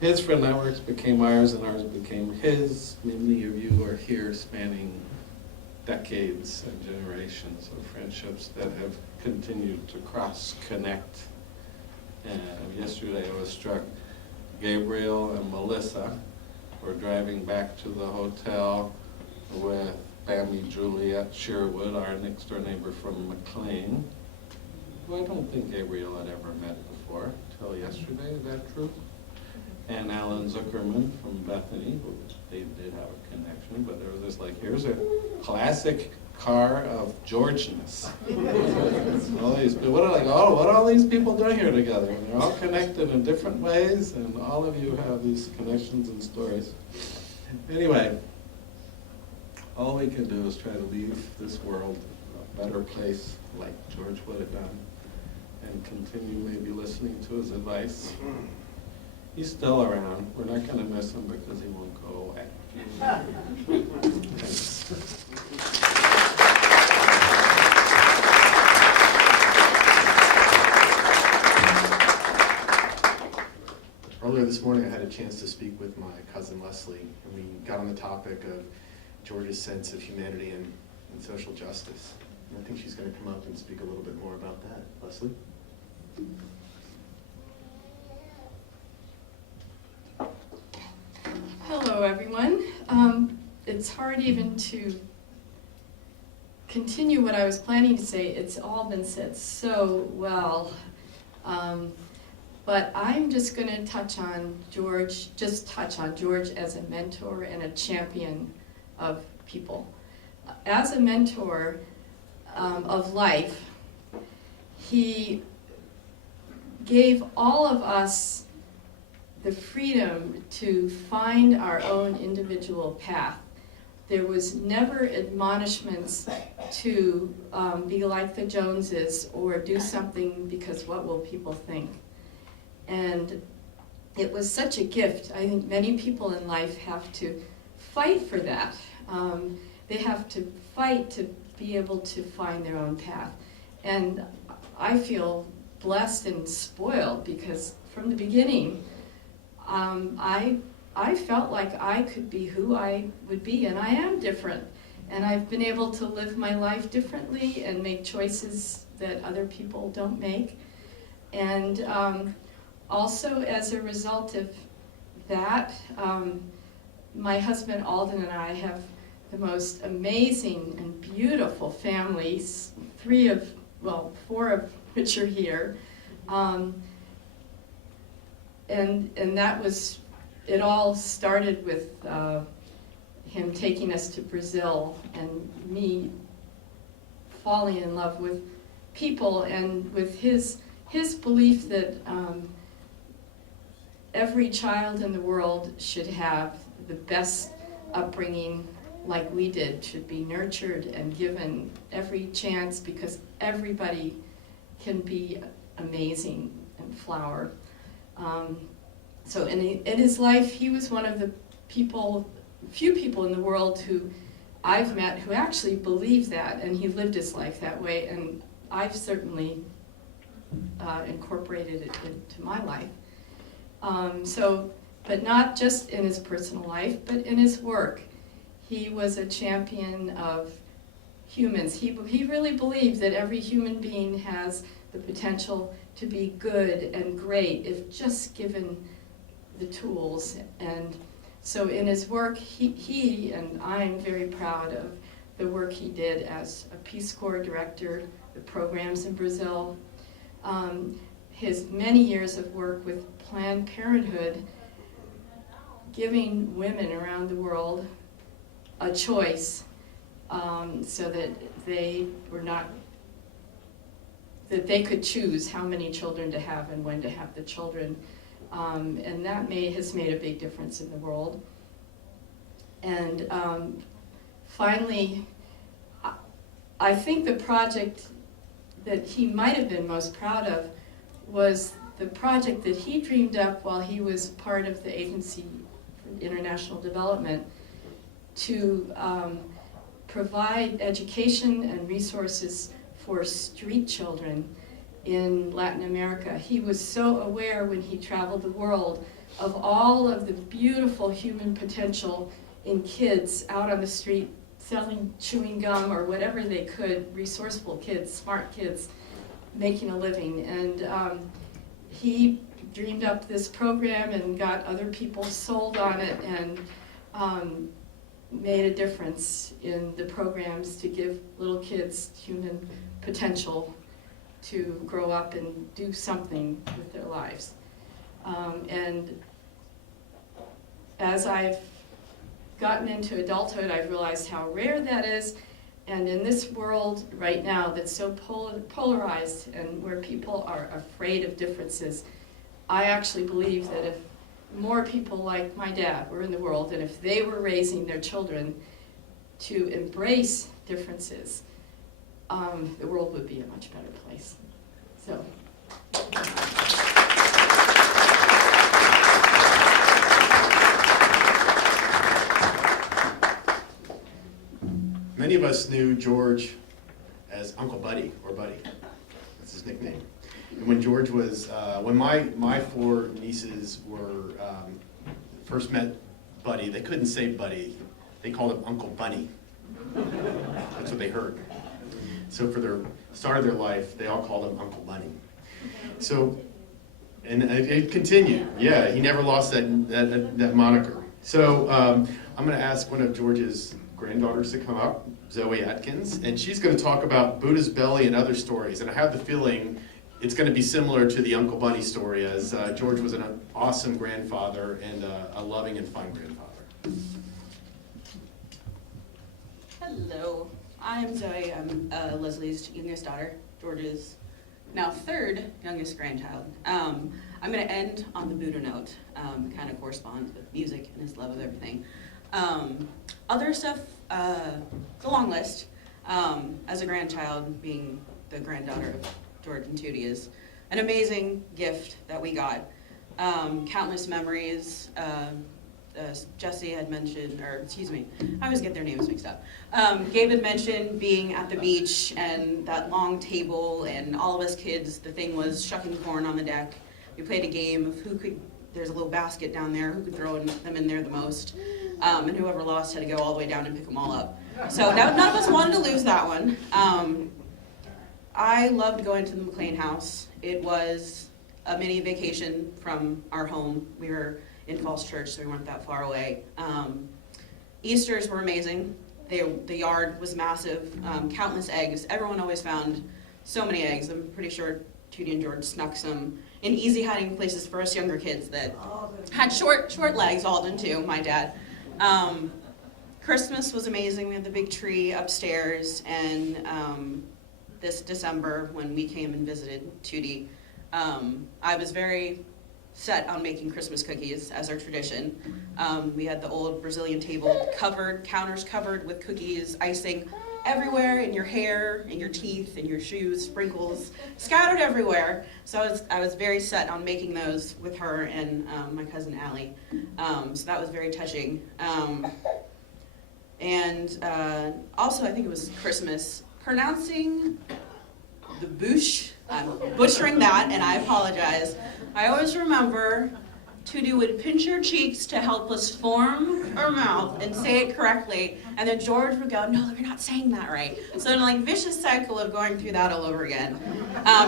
His friend networks became ours and ours became his. Many of you are here spanning decades and generations of friendships that have continued to cross-connect. And yesterday I was struck, Gabriel and Melissa were driving back to the hotel with Bammy Juliet Sherwood, our next door neighbor from McLean, who I don't think Gabriel had ever met before until yesterday. Is that true? And Alan Zuckerman from Bethany, who they did have a connection, but there was this like, here's a classic car of Georgeness. All these, what are all these people doing here together? And they're all connected in different ways, and all of you have these connections and stories. Anyway, all we can do is try to leave this world a better place, like George would have done, and continue maybe listening to his advice. He's still around. We're not going to miss him because he won't go away. Thanks. chance to speak with my cousin Leslie, and we got on the topic of George's sense of humanity and social justice. And I think she's going to come up and speak a little bit more about that. Leslie? Hello, everyone. It's hard even to continue what I was planning to say. It's all been said so well. But I'm just going to touch on George as a mentor and a champion of people. As a mentor of life, he gave all of us the freedom to find our own individual path. There was never admonishments to be like the Joneses or do something because what will people think. And it was such a gift. I think many people in life have to fight for that. They have to fight to be able to find their own path. And I feel blessed and spoiled because from the beginning, I felt like I could be who I would be, and I am different. And I've been able to live my life differently and make choices that other people don't make. And also as a result of that, my husband Alden and I have the most amazing and beautiful families, 4 of which are here. And that was, it all started with him taking us to Brazil and me falling in love with people and with his belief that every child in the world should have the best upbringing like we did, should be nurtured and given every chance because everybody can be amazing and flower. So in his life, he was one of the few people in the world who I've met who actually believed that, and he lived his life that way, and I've certainly incorporated it into my life. But not just in his personal life, but in his work. He was a champion of humans. He really believed that every human being has the potential to be good and great if just given the tools. And so in his work, he and I'm very proud of the work he did as a Peace Corps director, the programs in Brazil, his many years of work with Planned Parenthood, giving women around the world a choice so that they could choose how many children to have and when to have the children. And that has made a big difference in the world. And finally, I think the project that he might have been most proud of was the project that he dreamed up while he was part of the Agency for International Development to provide education and resources for street children in Latin America. He was so aware when he traveled the world of all of the beautiful human potential in kids out on the street selling chewing gum or whatever they could, resourceful kids, smart kids, making a living. And he dreamed up this program and got other people sold on it and made a difference in the programs to give little kids human potential to grow up and do something with their lives. And as I've gotten into adulthood, I've realized how rare that is. And in this world right now that's so polarized and where people are afraid of differences, I actually believe that if more people like my dad were in the world, and if they were raising their children to embrace differences, the world would be a much better place. So. Many of us knew George as Uncle Buddy, or Buddy. That's his nickname. And when George was, when my 4 nieces were first met Buddy, they couldn't say Buddy. They called him Uncle Bunny. That's what they heard. So for their start of their life, they all called him Uncle Bunny. So, and it continued. Yeah, he never lost that moniker. So I'm going to ask one of George's granddaughters to come up, Zoe Atkins, and she's going to talk about Buddha's belly and other stories. And I have the feeling it's going to be similar to the Uncle Bunny story, as George was an awesome grandfather and a loving and fine grandfather. Hello, I'm Zoe. I'm Leslie's youngest daughter, George's now third youngest grandchild. I'm going to end on the Buddha note, kind of corresponds with music and his love of everything. Other stuff, it's a long list. As a grandchild, being the granddaughter of George and Tootie is an amazing gift that we got. Countless memories. Jesse had mentioned, or excuse me, I always get their names mixed up. Gabe had mentioned being at the beach and that long table and all of us kids, the thing was shucking corn on the deck. We played a game of who could, there's a little basket down there, who could throw them in there the most. And whoever lost had to go all the way down and pick them all up. So none of us wanted to lose that one. I loved going to the McLean house. It was a mini vacation from our home. We were in Falls Church, so we weren't that far away. Easters were amazing. The yard was massive, countless eggs. Everyone always found so many eggs. I'm pretty sure Tootie and George snuck some in easy hiding places for us younger kids that had short legs, Alden too, my dad. Christmas was amazing. We had the big tree upstairs, and this December when we came and visited Tootie, I was very set on making Christmas cookies as our tradition. We had the old Brazilian table counters covered with cookies, icing everywhere, in your hair, in your teeth, in your shoes, sprinkles scattered everywhere. So I was very set on making those with her and my cousin Allie. So that was very touching. And also I think it was Christmas, pronouncing the boosh. I'm butchering that, and I apologize. I always remember Tootie would pinch her cheeks to help us form her mouth and say it correctly, and then George would go, no, you're not saying that right. So in like vicious cycle of going through that all over again.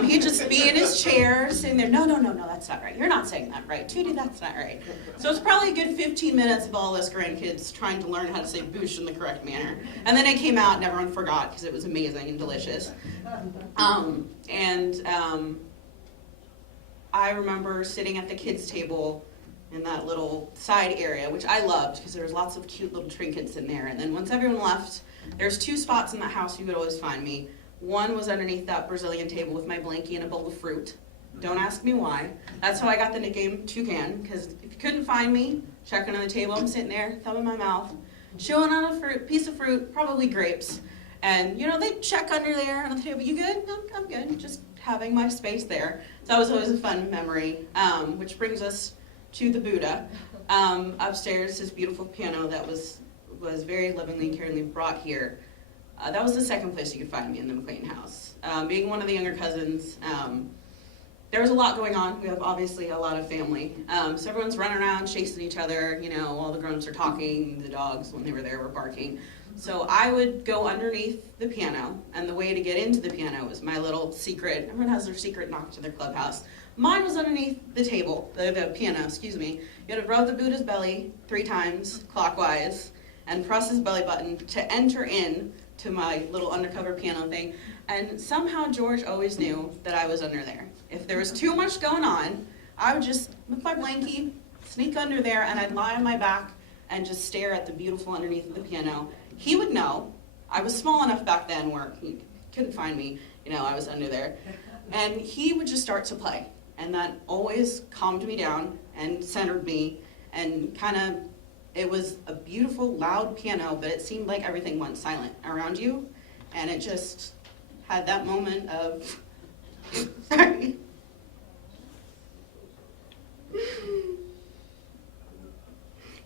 He'd just be in his chair, sitting there, no, that's not right. You're not saying that right. Tootie, that's not right. So it's probably a good 15 minutes of all us grandkids trying to learn how to say boosh in the correct manner. And then it came out and everyone forgot because it was amazing and delicious. I remember sitting at the kids' table in that little side area, which I loved because there was lots of cute little trinkets in there. And then once everyone left, there's 2 spots in the house you could always find me. One was underneath that Brazilian table with my blankie and a bowl of fruit. Don't ask me why. That's how I got the nickname Toucan, because if you couldn't find me, checking on the table, I'm sitting there, thumb in my mouth, chewing on a piece of fruit, probably grapes. And, they check under there on the table, you good? No, I'm good, just having my space there. So that was always a fun memory, which brings us to the Buddha. Upstairs, his beautiful piano that was very lovingly and caringly brought here. That was the second place you could find me in the McLean house. Being one of the younger cousins, there was a lot going on. We have obviously a lot of family. So everyone's running around chasing each other, all the grown-ups are talking, the dogs when they were there were barking. So I would go underneath the piano, and the way to get into the piano was my little secret. Everyone has their secret knock to their clubhouse. Mine was underneath the table, the piano, excuse me. You had to rub the Buddha's belly 3 times clockwise and press his belly button to enter in to my little undercover piano thing. And somehow George always knew that I was under there. If there was too much going on, I would just, with my blankie, sneak under there, and I'd lie on my back and just stare at the beautiful underneath of the piano. He would know. I was small enough back then where he couldn't find me, I was under there. And he would just start to play. And that always calmed me down and centered me, and it was a beautiful, loud piano, but it seemed like everything went silent around you. And it just had that moment of, sorry.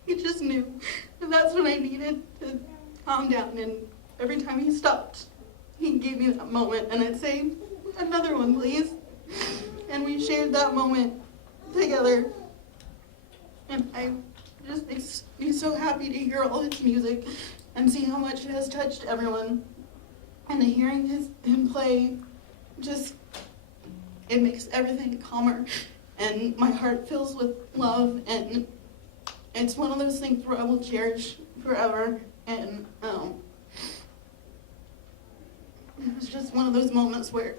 He just knew that that's what I needed to calm down, and every time he stopped, he gave me that moment, and I'd say, another one, please. And we shared that moment together, and I just makes me so happy to hear all his music and see how much it has touched everyone. And hearing him play, just, it makes everything calmer, and my heart fills with love, and it's one of those things where I will cherish forever. And it was just one of those moments where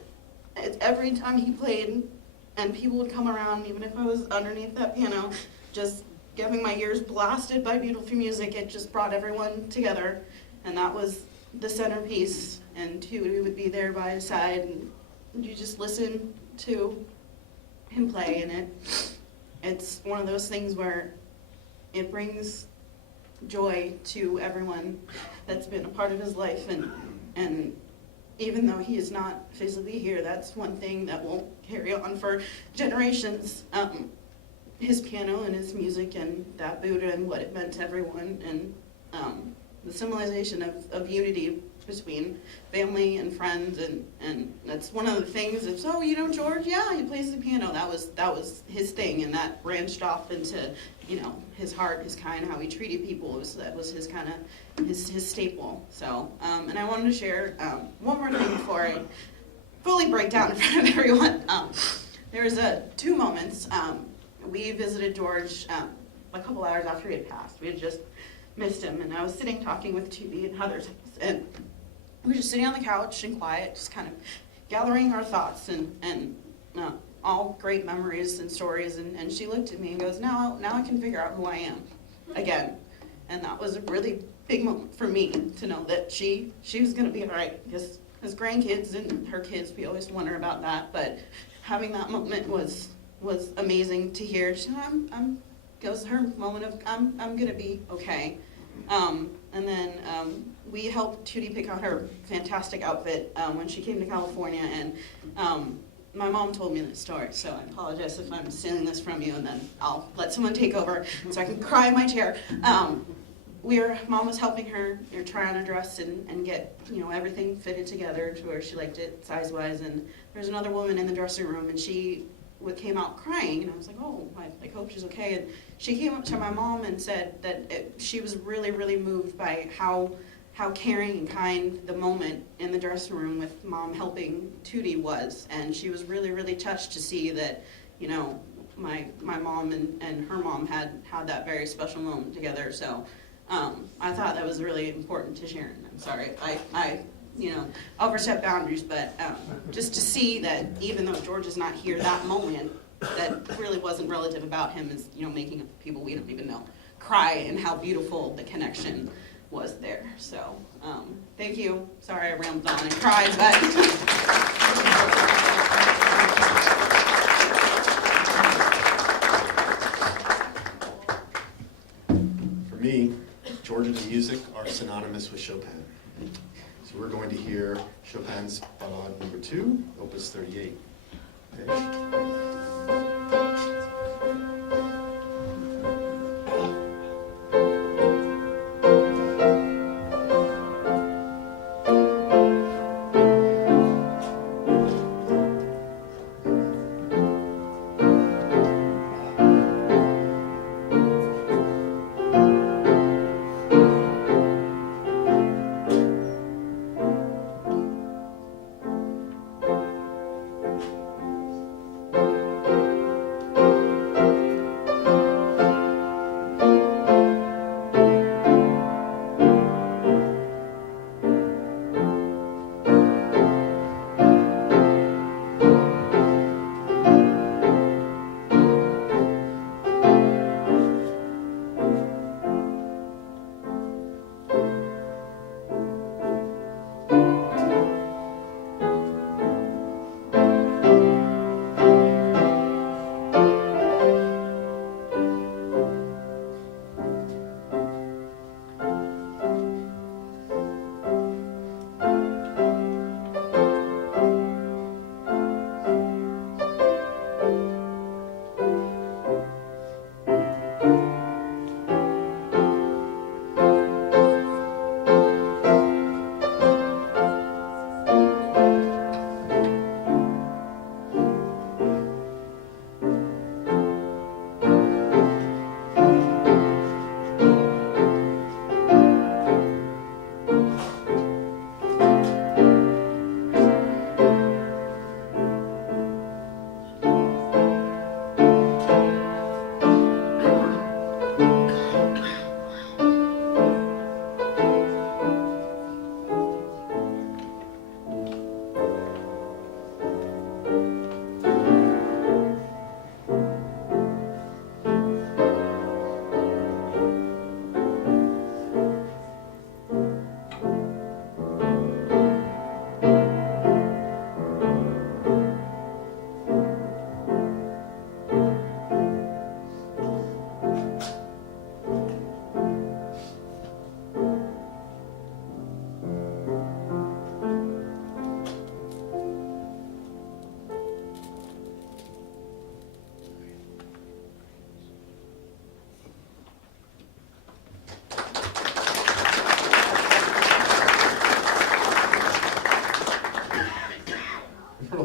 it's every time he played and people would come around, even if I was underneath that piano, just getting my ears blasted by beautiful music, it just brought everyone together. And that was the centerpiece, and Tootie would be there by his side, and you just listen to him play, and it's one of those things where it brings joy to everyone that's been a part of his life, and even though he is not physically here, that's one thing that will carry on for generations. His piano and his music and that Buddha and what it meant to everyone, and the symbolization of unity between family and friends, and that's one of the things. If so, you know George, yeah, he plays the piano. That was his thing, and that branched off into, you know, his heart, his kind, how he treated people. That was his kind of his staple. So, and I wanted to share one more thing before I fully break down in front of everyone. There was two moments. We visited George a couple hours after he had passed. We had just missed him, and I was sitting talking with Tubi and Heather's house, and we were just sitting on the couch and quiet, just kind of gathering our thoughts, and all great memories and stories, and she looked at me and goes, now I can figure out who I am again. And that was a really big moment for me to know that she was going to be all right, because as grandkids and her kids, we always wonder about that, but having that moment was amazing to hear. She, it was her moment of, I'm gonna be okay. And then we helped Tootie pick out her fantastic outfit when she came to California, and my mom told me this story, so I apologize if I'm stealing this from you, and then I'll let someone take over so I can cry in my chair. Mom was helping her try on a dress and get, you know, everything fitted together to where she liked it size-wise, and there's another woman in the dressing room, and she came out crying, and I was like, oh, I hope she's okay. And she came up to my mom and said that she was really, really moved by how caring and kind the moment in the dressing room with Mom helping Tootie was, and she was really, really touched to see that, you know, my mom and her mom had that very special moment together. So I thought that was really important to share. And I'm sorry I you know, overstep boundaries, but just to see that even though George is not here, that moment that really wasn't relative about him is, you know, making people we don't even know cry, and how beautiful the connection was there. So thank you. Sorry I rambled on and cried, but For me, George and the music are synonymous with Chopin. So we're going to hear Chopin's Ballade Number 2, Opus 38. Okay.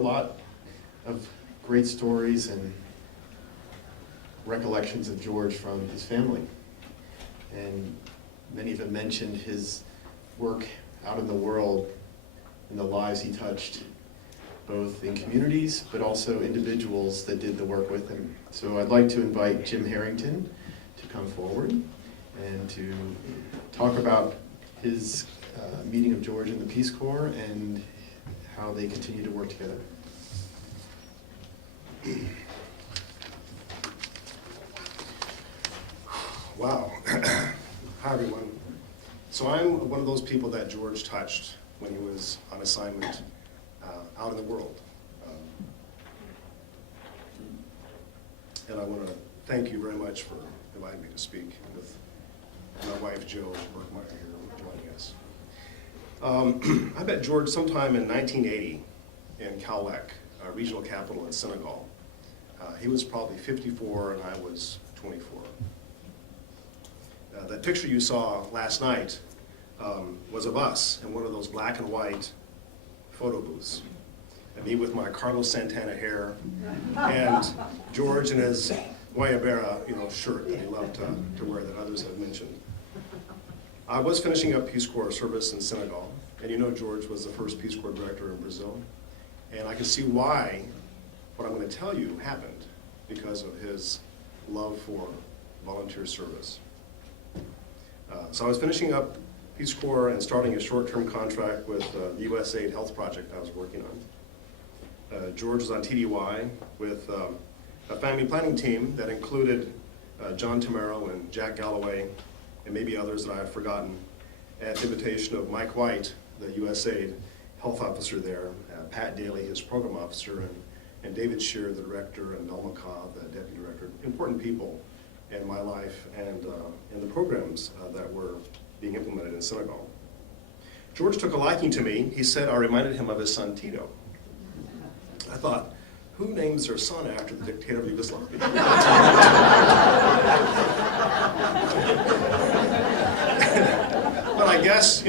lot of great stories and recollections of George from his family. And many of them mentioned his work out in the world and the lives he touched, both in communities, but also individuals that did the work with him. So I'd like to invite Jim Harrington to come forward and to talk about his meeting of George in the Peace Corps and how they continue to work together. Wow. Hi, everyone. So I'm one of those people that George touched when he was on assignment out in the world. And I want to thank you very much for inviting me to speak with my wife, Jill Burkmeyer, here joining us. I met George sometime in 1980 in Cowlec, regional capital in Senegal. He was probably 54 and I was 24. That picture you saw last night was of us in one of those black and white photo booths. And me with my Carlos Santana hair, and George in his Guayabera, shirt that he loved to wear that others have mentioned. I was finishing up Peace Corps service in Senegal, and George was the first Peace Corps director in Brazil. And I can see why what I'm going to tell you happened, because of his love for volunteer service. So I was finishing up Peace Corps and starting a short-term contract with the USAID Health Project I was working on. George was on TDY with a family planning team that included John Tamaro and Jack Galloway and maybe others that I have forgotten, at the invitation of Mike White, the USAID health officer there, Pat Daly, his program officer, and David Shear, the director, and Mel McCaw, the deputy director, important people in my life and in the programs that were being implemented in Senegal. George took a liking to me. He said I reminded him of his son Tito. I thought, who names their son after the dictator of Yugoslavia? But I guess,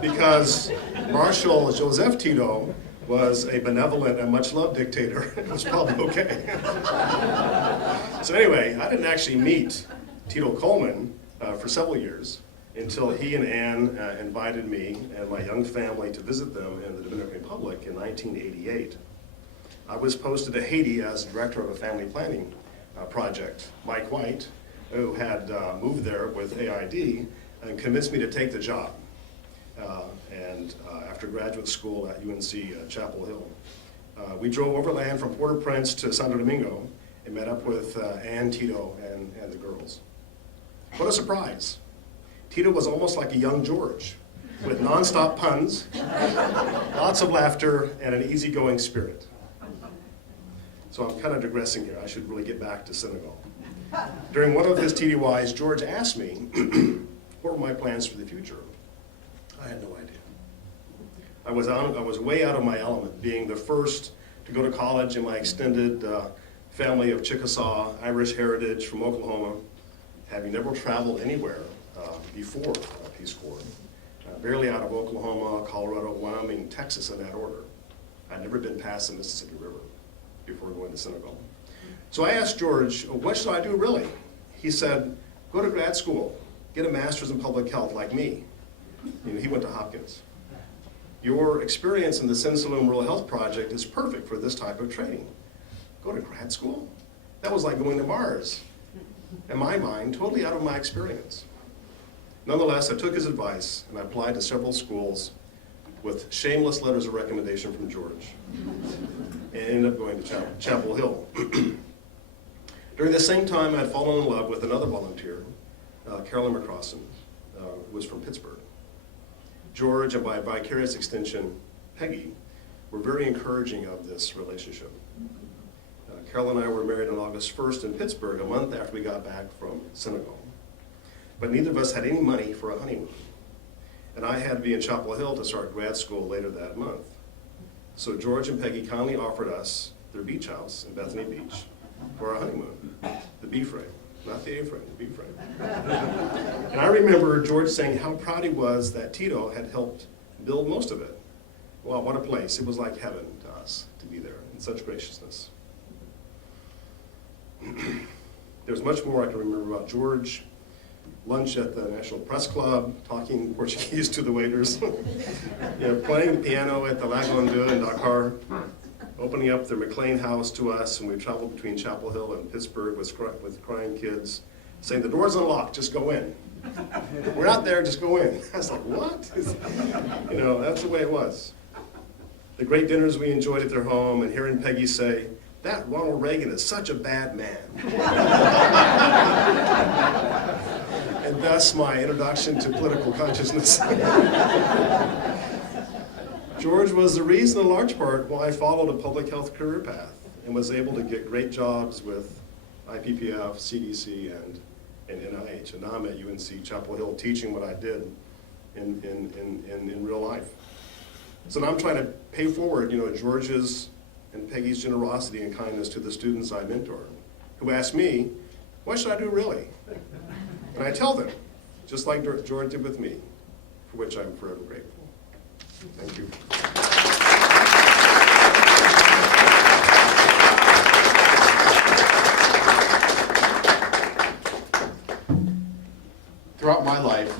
because Marshal Joseph Tito was a benevolent and much-loved dictator, it was probably okay. So anyway, I didn't actually meet Tito Coleman for several years until he and Ann invited me and my young family to visit them in the Dominican Republic in 1988. I was posted to Haiti as director of a family planning project. Mike White, who had moved there with AID, convinced me to take the job. After graduate school at UNC Chapel Hill. We drove overland from Port-au-Prince to Santo Domingo and met up with Ann, Tito, and the girls. What a surprise. Tito was almost like a young George, with nonstop puns, lots of laughter, and an easygoing spirit. So I'm kind of digressing here. I should really get back to Senegal. During one of his TDYs, George asked me what were my plans for the future. I had no idea. I was way out of my element, being the first to go to college in my extended family of Chickasaw, Irish heritage from Oklahoma, having never traveled anywhere before Peace Corps. Barely out of Oklahoma, Colorado, Wyoming, Texas in that order. I'd never been past the Mississippi River before going to Senegal. So I asked George, what should I do really? He said, go to grad school, get a master's in public health like me. He went to Hopkins. Your experience in the Sin Saloon Rural Health Project is perfect for this type of training. Go to grad school? That was like going to Mars. In my mind, totally out of my experience. Nonetheless, I took his advice and I applied to several schools with shameless letters of recommendation from George, and ended up going to Chapel Hill. During the same time, I had fallen in love with another volunteer, Carolyn McCrossan, who was from Pittsburgh. George, and by vicarious extension, Peggy, were very encouraging of this relationship. Carol and I were married on August 1st in Pittsburgh, a month after we got back from Senegal. But neither of us had any money for a honeymoon. And I had to be in Chapel Hill to start grad school later that month. So George and Peggy kindly offered us their beach house in Bethany Beach for our honeymoon, the B frame. Not the A-frame, the B-frame. And I remember George saying how proud he was that Tito had helped build most of it. Wow, what a place. It was like heaven to us to be there. and such graciousness. There's much more I can remember about George. Lunch at the National Press Club, talking Portuguese to the waiters, playing the piano at the Lagon Deux in Dakar, opening up the McLean House to us, and we traveled between Chapel Hill and Pittsburgh with crying kids, saying, "The door's unlocked, just go in." "We're not there, just go in." I was like, what? That's the way it was. The great dinners we enjoyed at their home, and hearing Peggy say, "That Ronald Reagan is such a bad man." And thus my introduction to political consciousness. George was the reason, in large part, why I followed a public health career path and was able to get great jobs with IPPF, CDC, and NIH. And now I'm at UNC Chapel Hill teaching what I did in real life. So now I'm trying to pay forward, George's and Peggy's generosity and kindness to the students I mentor, who ask me, "What should I do really?" And I tell them, just like George did with me, for which I'm forever grateful. Thank you. Throughout my life,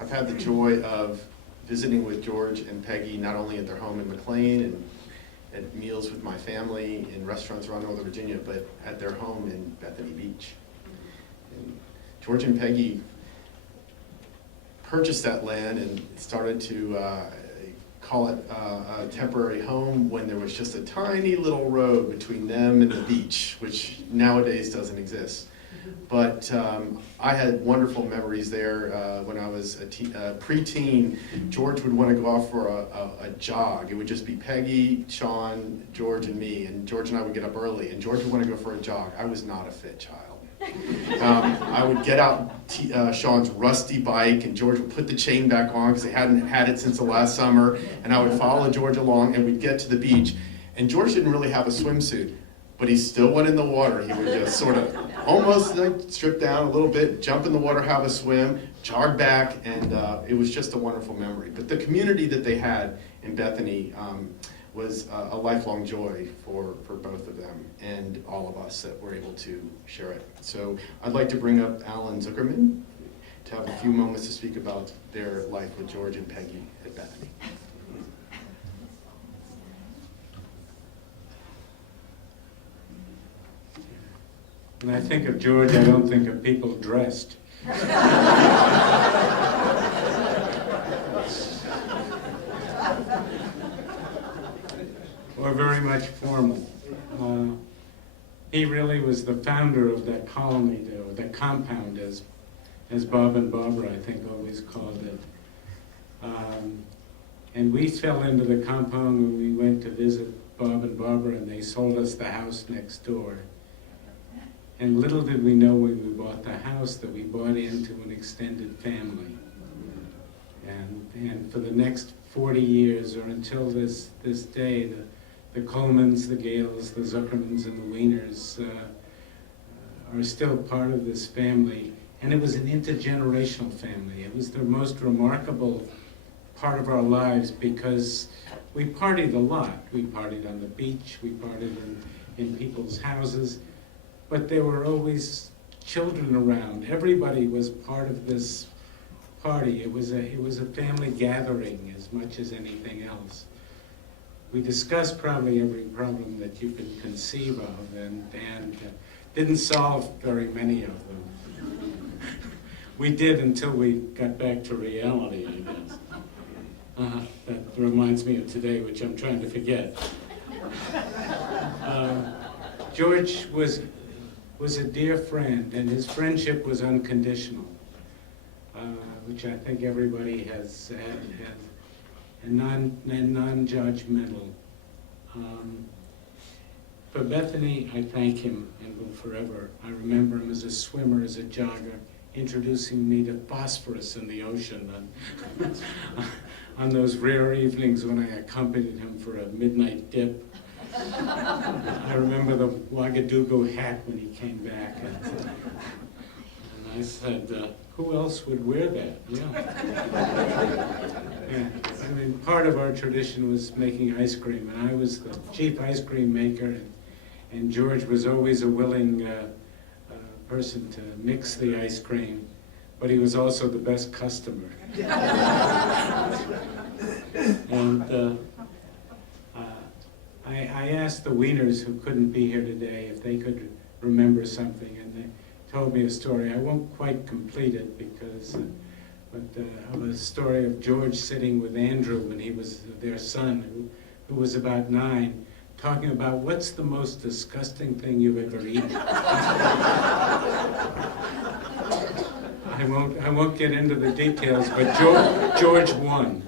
I've had the joy of visiting with George and Peggy, not only at their home in McLean and at meals with my family in restaurants around Northern Virginia, but at their home in Bethany Beach. And George and Peggy purchased that land and started to call it a temporary home when there was just a tiny little road between them and the beach, which nowadays doesn't exist. But I had wonderful memories there when I was a preteen. George would want to go off for a jog. It would just be Peggy, Sean, George, and me. And George and I would get up early, and George would want to go for a jog. I was not a fit child. I would get out Sean's rusty bike, and George would put the chain back on because they hadn't had it since the last summer. And I would follow George along, and we'd get to the beach. And George didn't really have a swimsuit, but he still went in the water. He would just sort of almost strip down a little bit, jump in the water, have a swim, jog back, and it was just a wonderful memory. But the community that they had in Bethany was a lifelong joy for both of them and all of us that were able to share it. So I'd like to bring up Alan Zuckerman to have a few moments to speak about their life with George and Peggy at Bethany. When I think of George, I don't think of people dressed. Or very much formal. He really was the founder of that colony, or that compound, as Bob and Barbara, I think, always called it. And we fell into the compound when we went to visit Bob and Barbara, and they sold us the house next door. And little did we know when we bought the house that we bought into an extended family. And for the next 40 years, or until this day, the Colemans, the Gales, the Zuckermans, and the Wieners are still part of this family. And it was an intergenerational family. It was the most remarkable part of our lives because we partied a lot. We partied on the beach, we partied in people's houses, but there were always children around. Everybody was part of this party. It was a family gathering as much as anything else. We discussed probably every problem that you could conceive of, and didn't solve very many of them. We did until we got back to reality, I guess. That reminds me of today, which I'm trying to forget. George was a dear friend, and his friendship was unconditional, which I think everybody has and non-judgmental. For Bethany, I thank him and will forever. I remember him as a swimmer, as a jogger, introducing me to phosphorus in the ocean on those rare evenings when I accompanied him for a midnight dip. I remember the Ouagadougou hat when he came back. I said, who else would wear that? Yeah. Yeah. I mean, part of our tradition was making ice cream, and I was the chief ice cream maker, and George was always a willing person to mix the ice cream, but he was also the best customer. And I asked the Wieners who couldn't be here today if they could remember something, and they told me a story. I won't quite complete it because, of a story of George sitting with Andrew when he was their son, who was about 9, talking about what's the most disgusting thing you've ever eaten. I won't get into the details, but George won.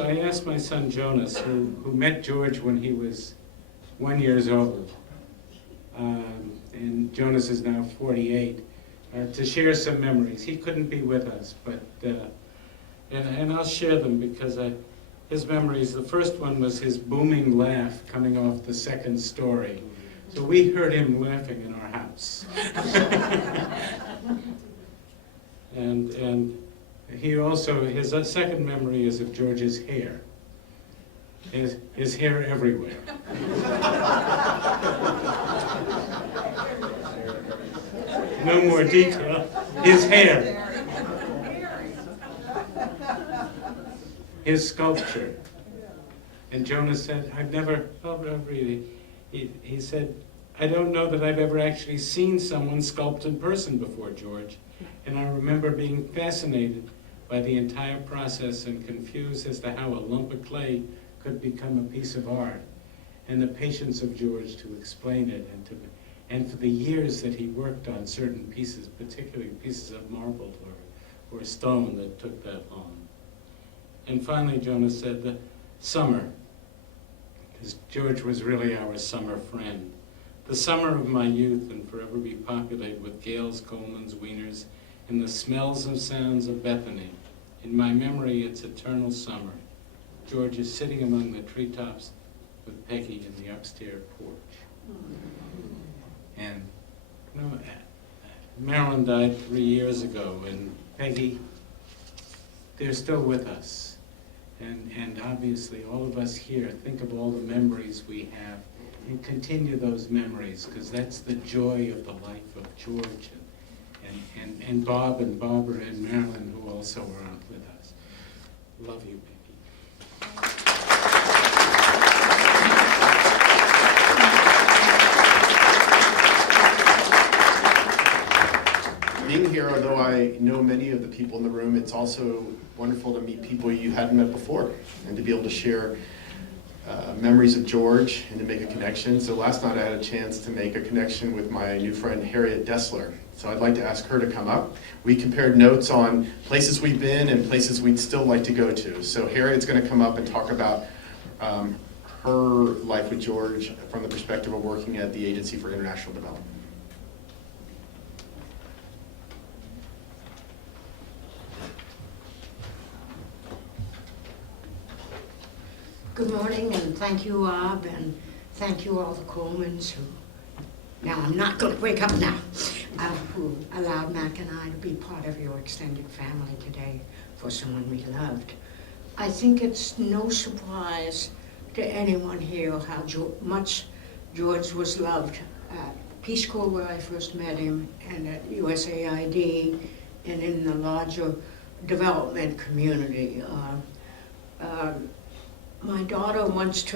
I asked my son Jonas, who met George when he was 1 year old, and Jonas is now 48, to share some memories. He couldn't be with us, but and I'll share them because his memories. The first one was his booming laugh coming off the second story. So we heard him laughing in our house. And he also, his second memory is of George's hair. His hair everywhere. No more detail. His hair. His sculpture. And Jonas said, I've never, really, he said, I don't know that I've ever actually seen someone sculpt in person before, George. And I remember being fascinated by the entire process and confused as to how a lump of clay could become a piece of art, and the patience of George to explain it, and for the years that he worked on certain pieces, particularly pieces of marble or stone that took that long. And finally, Jonas said the summer, because George was really our summer friend. The summer of my youth and forever be populated with Gales, Colemans, Wieners, and the smells and sounds of Bethany. In my memory, it's eternal summer. George is sitting among the treetops with Peggy in the upstairs porch. And you know, Marilyn died 3 years ago, and Peggy, they're still with us. And obviously all of us here think of all the memories we have and continue those memories, because that's the joy of the life of George and Bob and Barbara and Marilyn, who also are on with us. Love you, Peggy. Being here, although I know many of the people in the room, it's also wonderful to meet people you hadn't met before and to be able to share memories of George and to make a connection. So last night I had a chance to make a connection with my new friend Harriet Dessler. So I'd like to ask her to come up. We compared notes on places we've been and places we'd still like to go to. So Harriet's going to come up and talk about her life with George from the perspective of working at the Agency for International Development. Good morning, and thank you, Rob, and thank you all the Colemans who, now I'm not going to break up now, who allowed Mac and I to be part of your extended family today for someone we loved. I think it's no surprise to anyone here how much George was loved at Peace Corps, where I first met him, and at USAID, and in the larger development community. My daughter once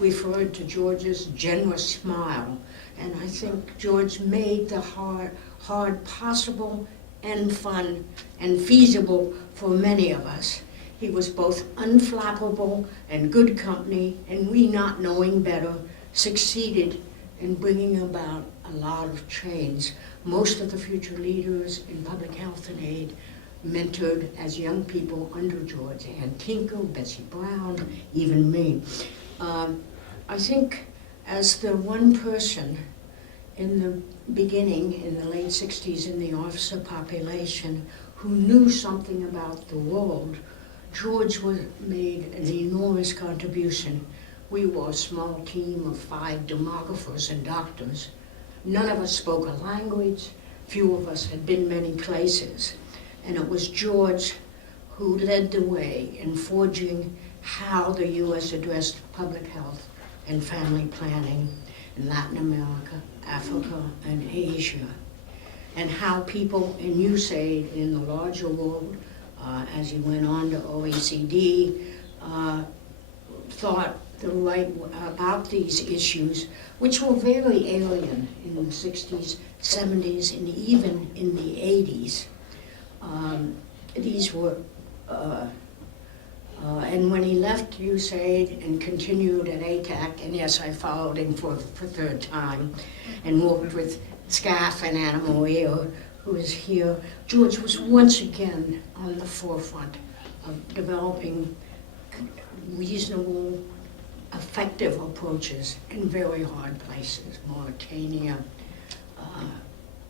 referred to George's generous smile, and I think George made the hard possible and fun and feasible for many of us. He was both unflappable and good company, and we, not knowing better, succeeded in bringing about a lot of change. Most of the future leaders in public health and aid mentored as young people under George, Ann Tinkle, Betsy Brown, even me. I think as the one person in the beginning, in the late 60s, in the officer population who knew something about the world, George made an enormous contribution. We were a small team of 5 demographers and doctors. None of us spoke a language. Few of us had been many places. And it was George who led the way in forging how the U.S. addressed public health and family planning in Latin America, Africa, and Asia, and how people in USAID in the larger world, as he went on to OECD, thought about these issues, which were very alien in the 60s, 70s, and even in the 80s. These were, and when he left USAID and continued at ATAC, and yes, I followed him for the 3rd time, and worked with SCAF and Anna Maria, who is here, George was once again on the forefront of developing reasonable, effective approaches in very hard places. Mauritania,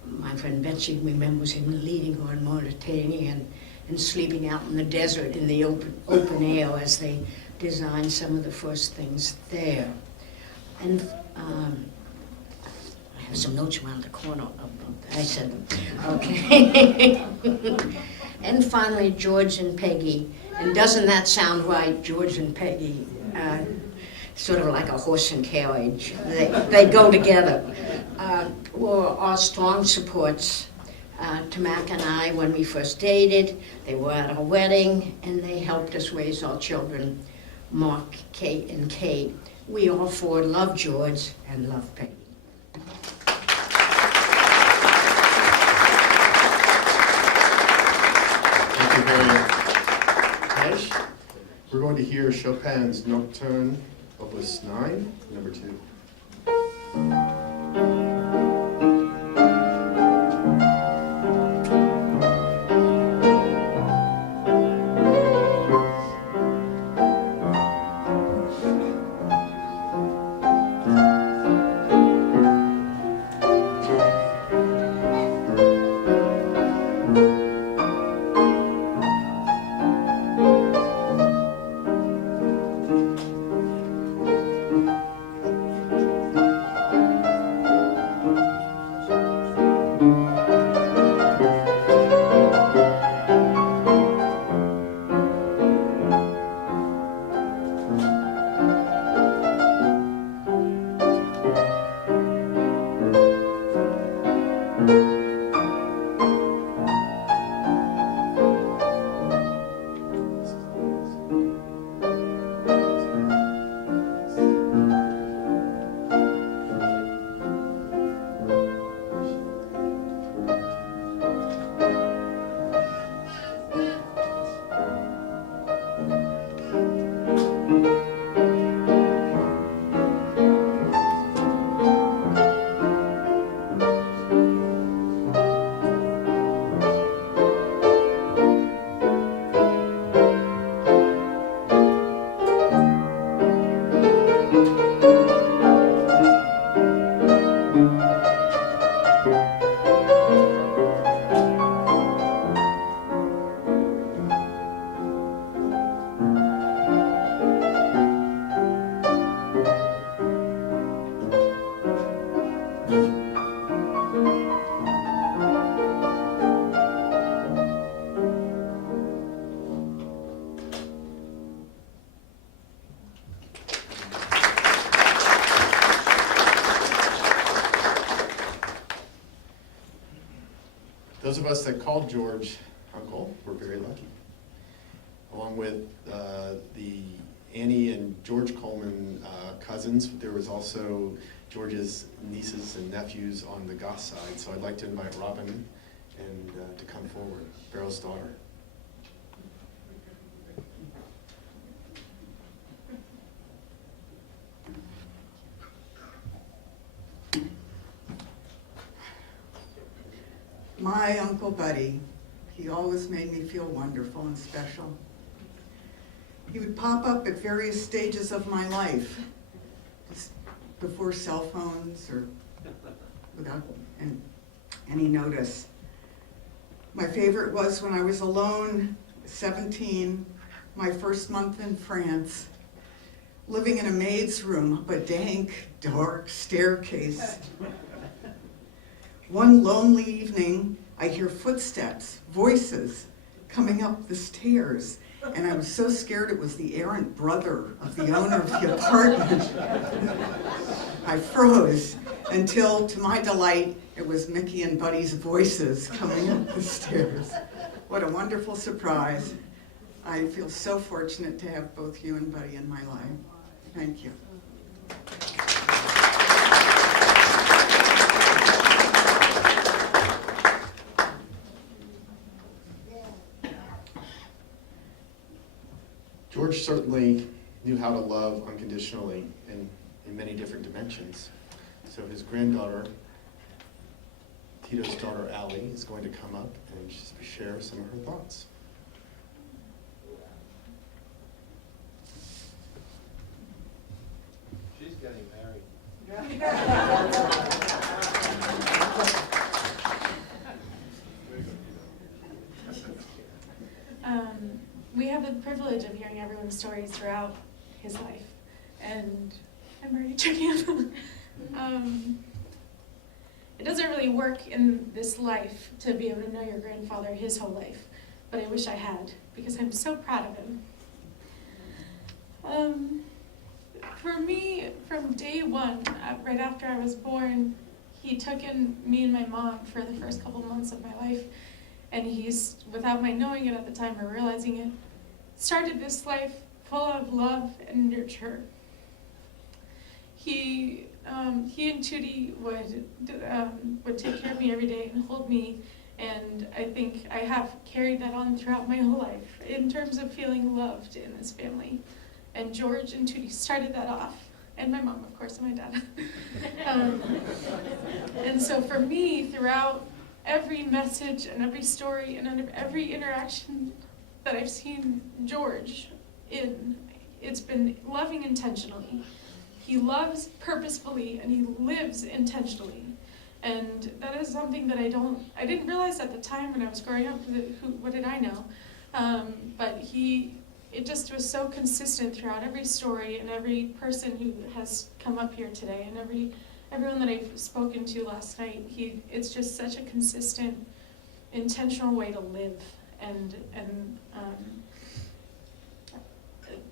my friend Betsy remembers him leading on Mauritania and sleeping out in the desert in the open air as they designed some of the first things there. And I have some notes around the corner. I said them. Okay. And finally, George and Peggy. And doesn't that sound right, George and Peggy? Sort of like a horse and carriage. They go together. Were our strong supports to Mac and I when we first dated. They were at our wedding, and they helped us raise our children, Mark, Kate, and Kate. We all 4 love George and love Peggy. Thank you very much. We're going to hear Chopin's Nocturne, Opus 9, number 2. Those of us that called George Uncle were very lucky. Along with the Annie and George Coleman cousins, there was also George's nieces and nephews on the Goss side. So I'd like to invite Robin and to come forward, Barrow's daughter. My Uncle Buddy, he always made me feel wonderful and special. He would pop up at various stages of my life, just before cell phones or without any notice. My favorite was when I was alone, 17, my first month in France, living in a maid's room up a dank, dark staircase. One lonely evening, I hear footsteps, voices coming up the stairs, and I was so scared it was the errant brother of the owner of the apartment. I froze until, to my delight, it was Mickey and Buddy's voices coming up the stairs. What a wonderful surprise. I feel so fortunate to have both you and Buddy in my life. Thank you. George certainly knew how to love unconditionally in many different dimensions. So his granddaughter, Tito's daughter, Allie, is going to come up and just share some of her thoughts. She's getting married. We have the privilege of hearing everyone's stories throughout his life, and I'm already checking out. It doesn't really work in this life to be able to know your grandfather his whole life, but I wish I had, because I'm so proud of him. For me, from day one, right after I was born, he took in me and my mom for the first couple months of my life, and he's, without my knowing it at the time or realizing it, started this life full of love and nurture. He and Tootie would take care of me every day and hold me, and I think I have carried that on throughout my whole life in terms of feeling loved in this family. And George and Tootie started that off, and my mom, of course, and my dad. And so for me, throughout every message and every story and every interaction that I've seen George in, it's been loving intentionally. He loves purposefully and he lives intentionally. And that is something that I didn't realize at the time when I was growing up. What did I know? But it just was so consistent throughout every story and every person who has come up here today and everyone that I've spoken to last night. It's just such a consistent, intentional way to live. And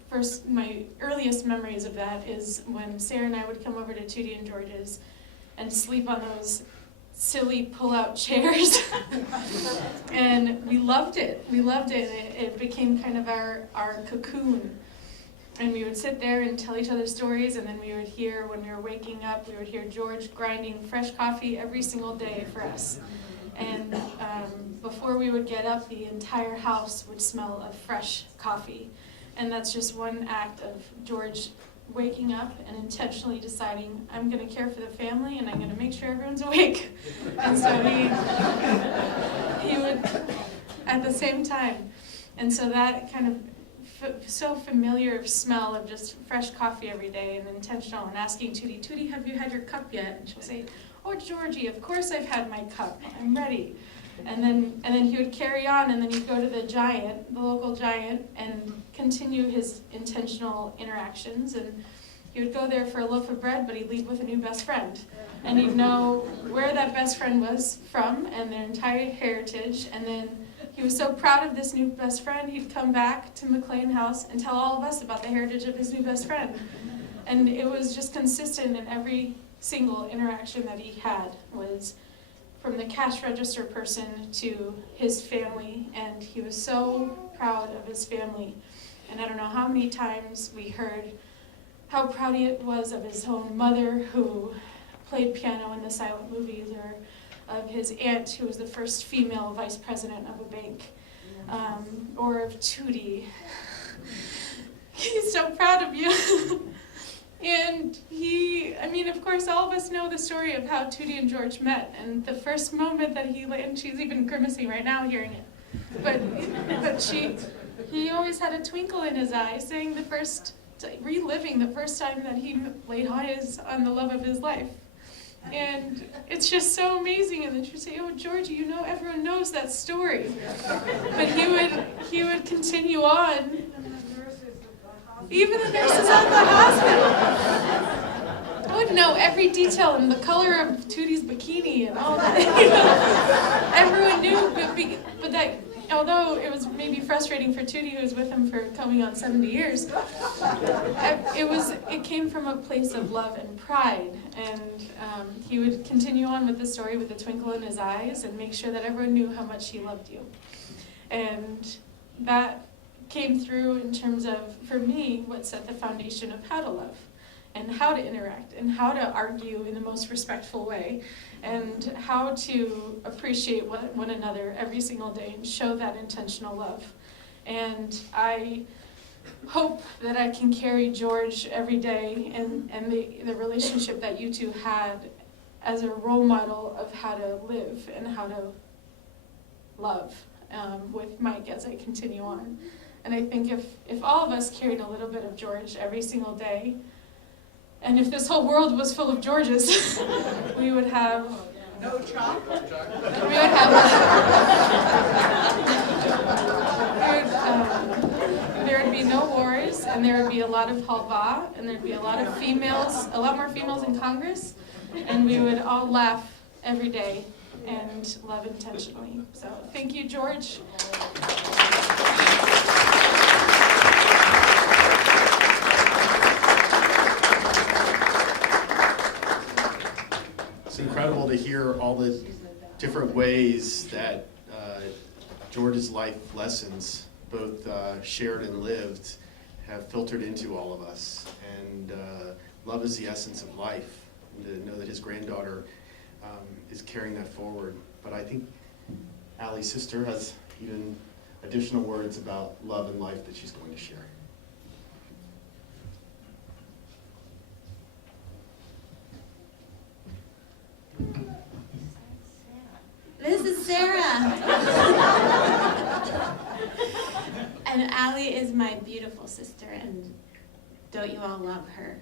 first, my earliest memories of that is when Sarah and I would come over to Tootie and George's and sleep on those silly pull-out chairs. And we loved it. We loved it. It became kind of our cocoon. And we would sit there and tell each other stories, and then we would hear, when we were waking up, we would hear George grinding fresh coffee every single day for us. And before we would get up, the entire house would smell of fresh coffee. And that's just one act of George waking up and intentionally deciding, I'm going to care for the family and I'm going to make sure everyone's awake. And so he would, at the same time. And so that kind of so familiar smell of just fresh coffee every day and intentional, and asking Tootie, have you had your cup yet? And she'll say, oh, Georgie, of course I've had my cup. I'm ready. And then he would carry on, and then he'd go to the local giant, and continue his intentional interactions. And he would go there for a loaf of bread, but he'd leave with a new best friend. And he'd know where that best friend was from and their entire heritage. And then he was so proud of this new best friend, he'd come back to McLean House and tell all of us about the heritage of his new best friend. And it was just consistent in every single interaction that he had, was from the cash register person to his family, and he was so proud of his family. And I don't know how many times we heard how proud he was of his own mother, who played piano in the silent movies, or of his aunt, who was the first female vice president of a bank, or of Tootie. He's so proud of you. And of course, all of us know the story of how Tootie and George met, and the first moment that and she's even grimacing right now hearing it. But he always had a twinkle in his eye, saying reliving the first time that he laid eyes on the love of his life. And it's just so amazing. And then she'd say, oh, Georgie, everyone knows that story. But he would continue on Even the nurses at the hospital. I would know every detail and the color of Tootie's bikini and all that. Everyone knew, but that, although it was maybe frustrating for Tootie, who was with him for coming on 70 years, it came from a place of love and pride. And he would continue on with the story with a twinkle in his eyes and make sure that everyone knew how much he loved you. And that came through in terms of, for me, what set the foundation of how to love and how to interact and how to argue in the most respectful way and how to appreciate one another every single day and show that intentional love. And I hope that I can carry George every day and the relationship that you two had as a role model of how to live and how to love with Mike as I continue on. And I think if all of us carried a little bit of George every single day, and if this whole world was full of Georges, we would have no chocolate. We would have. There would be no wars, and there would be a lot of halva, and there'd be a lot of females, a lot more females in Congress, and we would all laugh every day and love intentionally. So thank you, George. It's incredible to hear all the different ways that George's life lessons, both shared and lived, have filtered into all of us. And love is the essence of life. And to know that his granddaughter is carrying that forward. But I think Allie's sister has even additional words about love and life that she's going to share. This is Sarah. And Allie is my beautiful sister, and don't you all love her?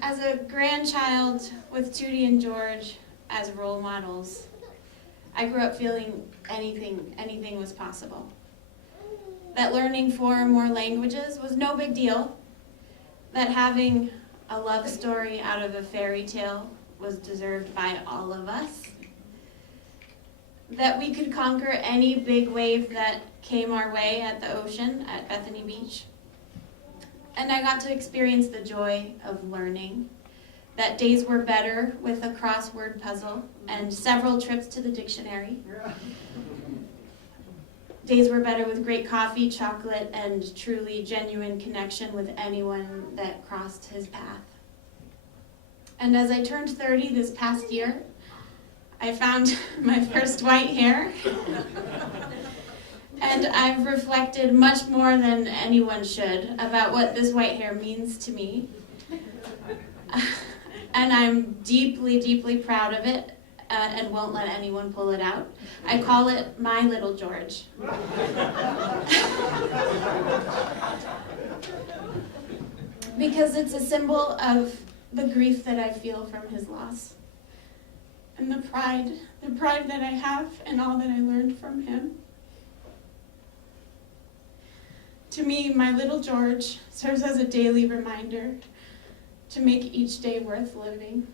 As a grandchild with Tootie and George as role models, I grew up feeling anything was possible. That learning 4 or more languages was no big deal. That having a love story out of a fairy tale was deserved by all of us. That we could conquer any big wave that came our way at the ocean at Bethany Beach. And I got to experience the joy of learning. That days were better with a crossword puzzle and several trips to the dictionary. Days were better with great coffee, chocolate, and truly genuine connection with anyone that crossed his path. And as I turned 30 this past year, I found my first white hair. And I've reflected much more than anyone should about what this white hair means to me. And I'm deeply, deeply proud of it and won't let anyone pull it out. I call it my little George. Because it's a symbol of the grief that I feel from his loss. And the pride that I have in all that I learned from him. To me, my little George serves as a daily reminder to make each day worth living,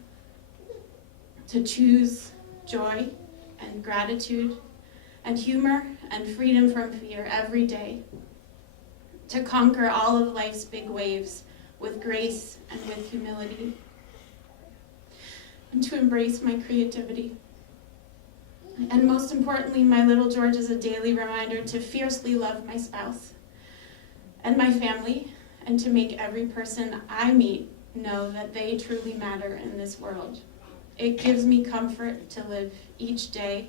to choose joy and gratitude and humor and freedom from fear every day, to conquer all of life's big waves with grace and with humility, and to embrace my creativity. And most importantly, my little George is a daily reminder to fiercely love my spouse and my family, and to make every person I meet know that they truly matter in this world. It gives me comfort to live each day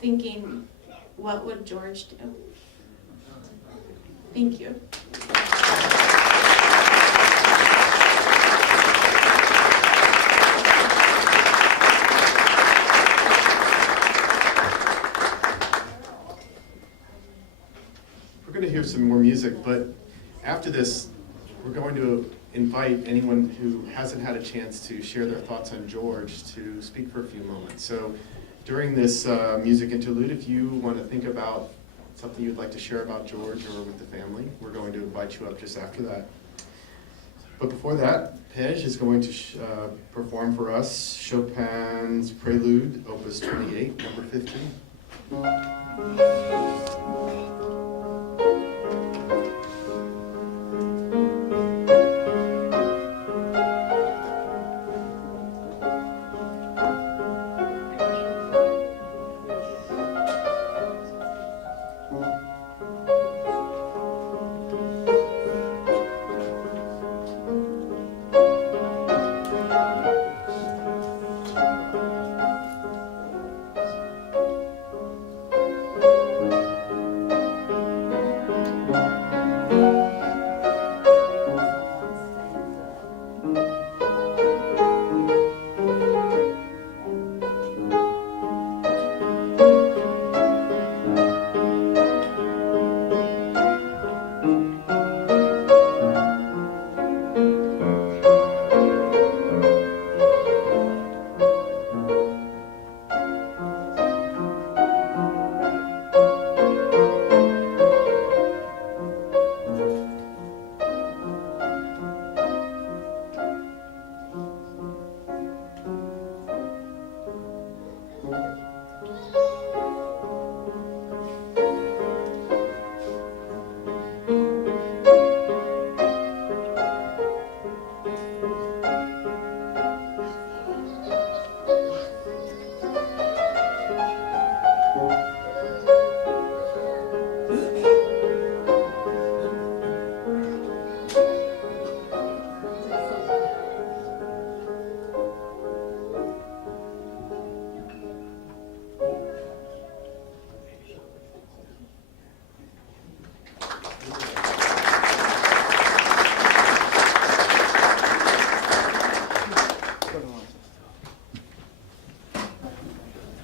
thinking, what would George do? Thank you. We're going to hear some more music, but after this, we're going to invite anyone who hasn't had a chance to share their thoughts on George to speak for a few moments. So during this music interlude, if you want to think about something you'd like to share about George or with the family, we're going to invite you up just after that. But before that, Pej is going to perform for us Chopin's Prelude, Opus 28, number 15.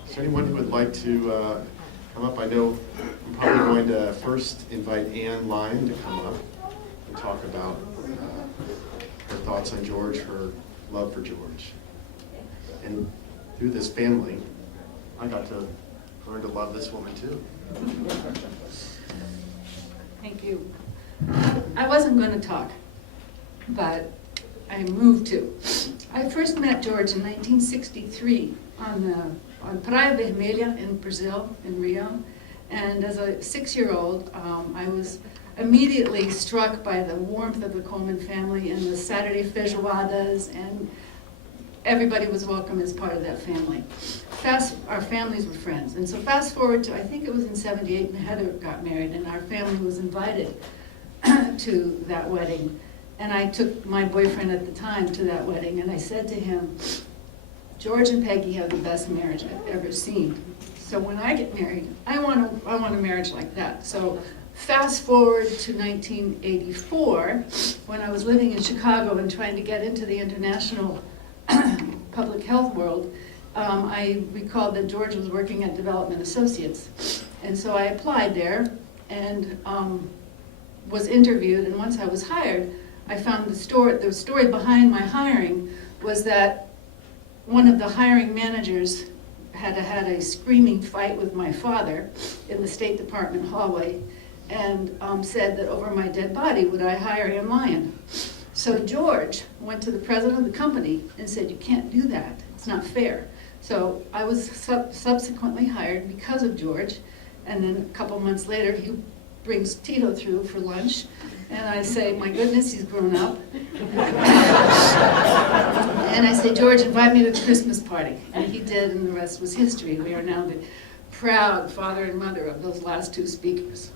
Is there anyone who would like to come up? I know I'm probably going to first invite Anne Lyon to come up and talk about her thoughts on George, her love for George. And through this family, I got to learn to love this woman too. Thank you. I wasn't going to talk, but I moved to. I first met George in 1963 on Praia Vermelha in Brazil, in Rio. And as a 6-year-old, I was immediately struck by the warmth of the Coleman family and the Saturday feijoadas, and everybody was welcome as part of that family. Our families were friends. And so fast forward to, I think it was in '78, and Heather got married, and our family was invited to that wedding. And I took my boyfriend at the time to that wedding, and I said to him, George and Peggy have the best marriage I've ever seen. So when I get married, I want a marriage like that. So fast forward to 1984, when I was living in Chicago and trying to get into the international public health world, I recalled that George was working at Development Associates. And so I applied there and was interviewed, and once I was hired, I found the story behind my hiring was that one of the hiring managers had a screaming fight with my father in the State Department hallway, and said that over my dead body, would I hire Anne Lyon? So George went to the president of the company and said, you can't do that, it's not fair. So I was subsequently hired because of George, and then a couple months later, he brings Tito through for lunch, and I say, my goodness, he's grown up. And I say, George, invite me to the Christmas party. And he did, and the rest was history. We are now the proud father and mother of those last two speakers.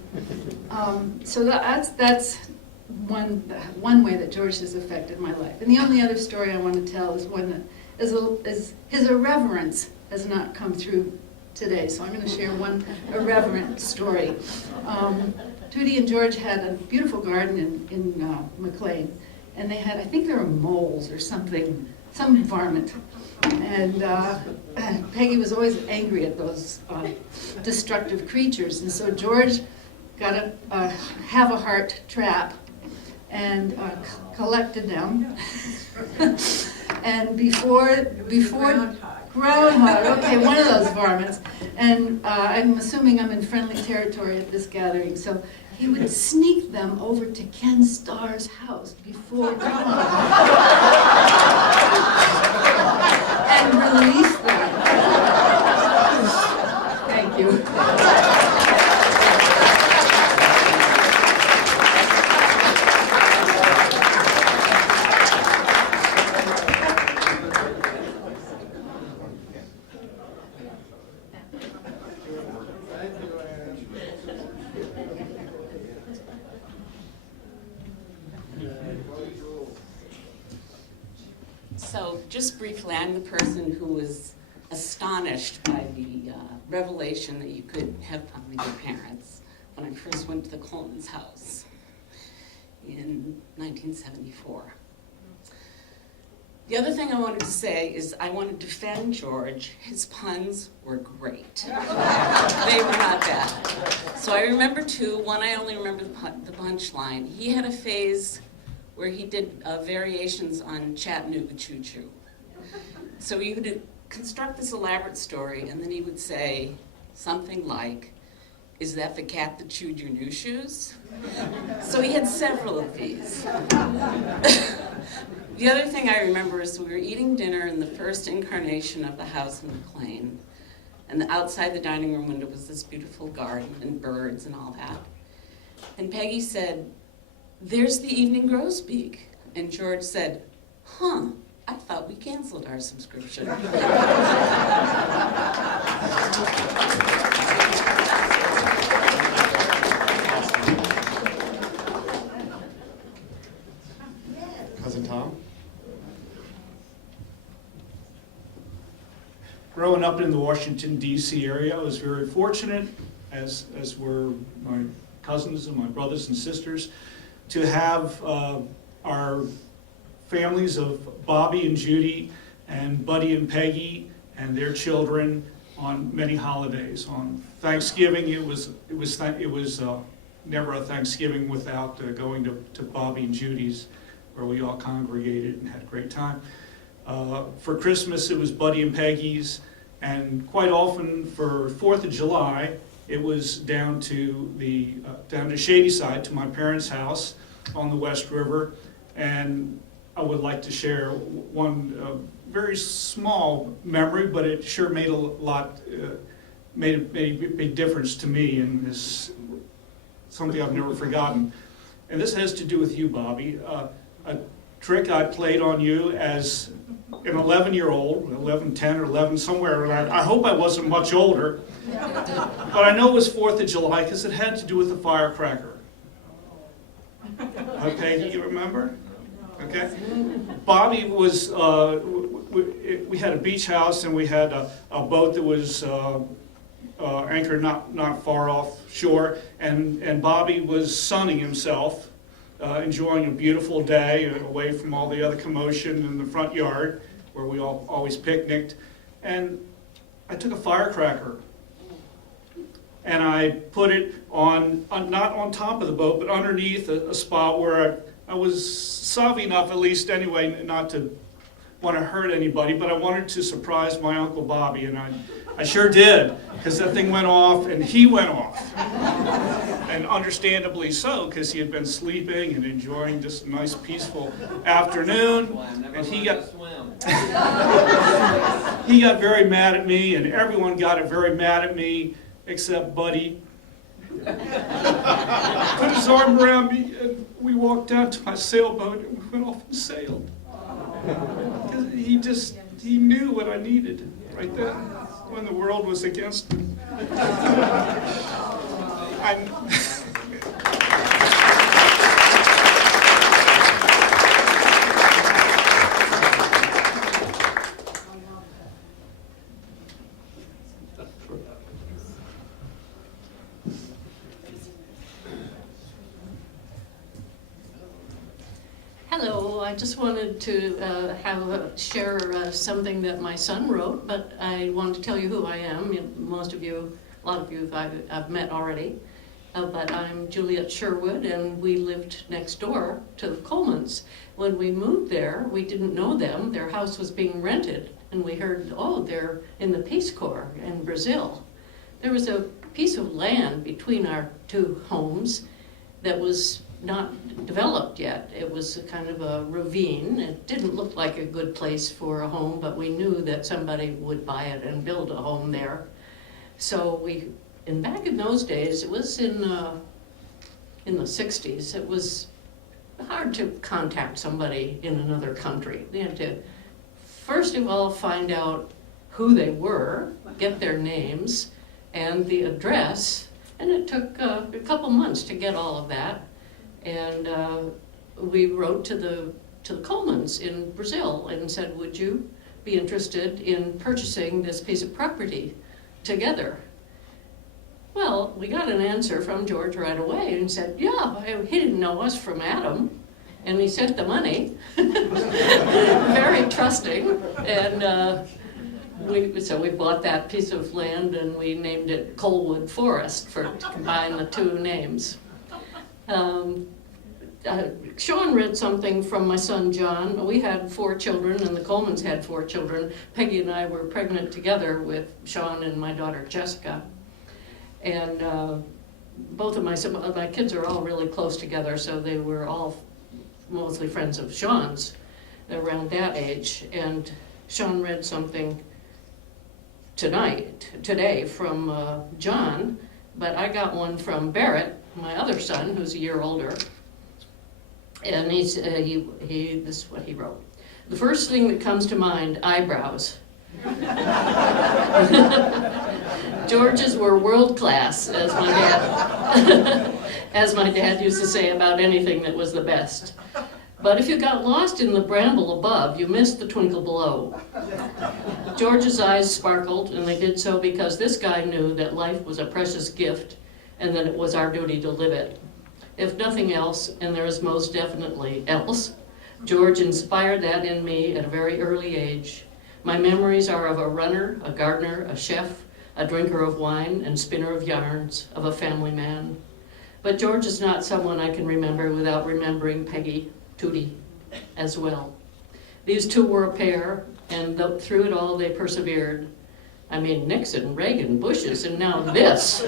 So that's one way that George has affected my life. And the only other story I want to tell is one that is his irreverence has not come through today. So I'm going to share one irreverent story. Tootie and George had a beautiful garden in McLean, and they had, I think there were moles or something, some varmint. And Peggy was always angry at those destructive creatures. And so George got a have-a-heart trap and collected them. And before Groundhog, okay, one of those varmints. And I'm assuming I'm in friendly territory at this gathering, so he would sneak them over to Ken Starr's house before dawn and release them. Thank you. So just briefly, I'm the person who was astonished by the revelation that you could have fun with your parents when I first went to the Coleman's house in 1974. The other thing I wanted to say is I want to defend George. His puns were great. They were not bad. So I remember two. One, I only remember the punchline. He had a phase where he did variations on Chattanooga Choo Choo. So he would construct this elaborate story, and then he would say something like, "Is that the cat that chewed your new shoes?" So he had several of these. The other thing I remember is we were eating dinner in the first incarnation of the house in McLean, and outside the dining room window was this beautiful garden and birds and all that. And Peggy said, "There's the evening grosbeak." And George said, "Huh, I thought we canceled our subscription." Cousin Tom? Growing up in the Washington, D.C. area, I was very fortunate, as were my cousins and my brothers and sisters, to have our families of Bobby and Judy and Buddy and Peggy and their children on many holidays. On Thanksgiving, it was never a Thanksgiving without going to Bobby and Judy's, where we all congregated and had a great time. For Christmas, it was Buddy and Peggy's, and quite often for 4th of July, it was down to Shadyside, to my parents' house on the West River. And I would like to share one very small memory, but it sure made made a big difference to me, and is something I've never forgotten. And this has to do with you, Bobby. A trick I played on you as an 11-year-old, 11, 10 or 11, somewhere around. I hope I wasn't much older, but I know it was 4th of July because it had to do with the firecracker. Okay, do you remember? Okay. Bobby was, we had a beach house, and we had a boat that was anchored not far offshore, and Bobby was sunning himself, enjoying a beautiful day away from all the other commotion in the front yard where we always picnicked. And I took a firecracker and I put it on not on top of the boat, but underneath a spot where I was savvy enough, at least anyway, not to want to hurt anybody, but I wanted to surprise my Uncle Bobby, and I sure did, because that thing went off, and he went off. And understandably so, because he had been sleeping and enjoying just a nice, peaceful afternoon. And he got very mad at me, and everyone got very mad at me, except Buddy. Put his arm around me, and we walked down to my sailboat, and we went off and sailed. Because he knew what I needed right then, when the world was against me. Hello, I just wanted to share something that my son wrote, but I wanted to tell you who I am. Most of you, a lot of you I've met already, but I'm Juliet Sherwood, and we lived next door to the Colemans. When we moved there, we didn't know them. Their house was being rented, and we heard, oh, they're in the Peace Corps in Brazil. There was a piece of land between our two homes that was not developed yet. It was a kind of a ravine. It didn't look like a good place for a home, but we knew that somebody would buy it and build a home there. So back in those days, it was in the 60s, it was hard to contact somebody in another country. They had to, first of all, find out who they were, get their names, and the address, and it took a couple months to get all of that. And we wrote to the Colemans in Brazil and said, would you be interested in purchasing this piece of property together? Well, we got an answer from George right away and said, yeah, he didn't know us from Adam, and he sent the money. Very trusting. And so we bought that piece of land and we named it Colewood Forest to combine the two names. Sean read something from my son John. We had 4 children and the Colemans had 4 children. Peggy and I were pregnant together with Sean and my daughter Jessica. And both of my kids are all really close together, so they were all mostly friends of Sean's around that age. And Sean read something today from John, but I got one from Barrett, my other son, who's a year older. And this is what he wrote. The first thing that comes to mind, eyebrows. George's were world class, as my dad used to say about anything that was the best. But if you got lost in the bramble above, you missed the twinkle below. George's eyes sparkled, and they did so because this guy knew that life was a precious gift and that it was our duty to live it. If nothing else, and there is most definitely else, George inspired that in me at a very early age. My memories are of a runner, a gardener, a chef, a drinker of wine and spinner of yarns, of a family man. But George is not someone I can remember without remembering Peggy, Tootie, as well. These two were a pair, and through it all they persevered. I mean, Nixon, Reagan, Bushes, and now this.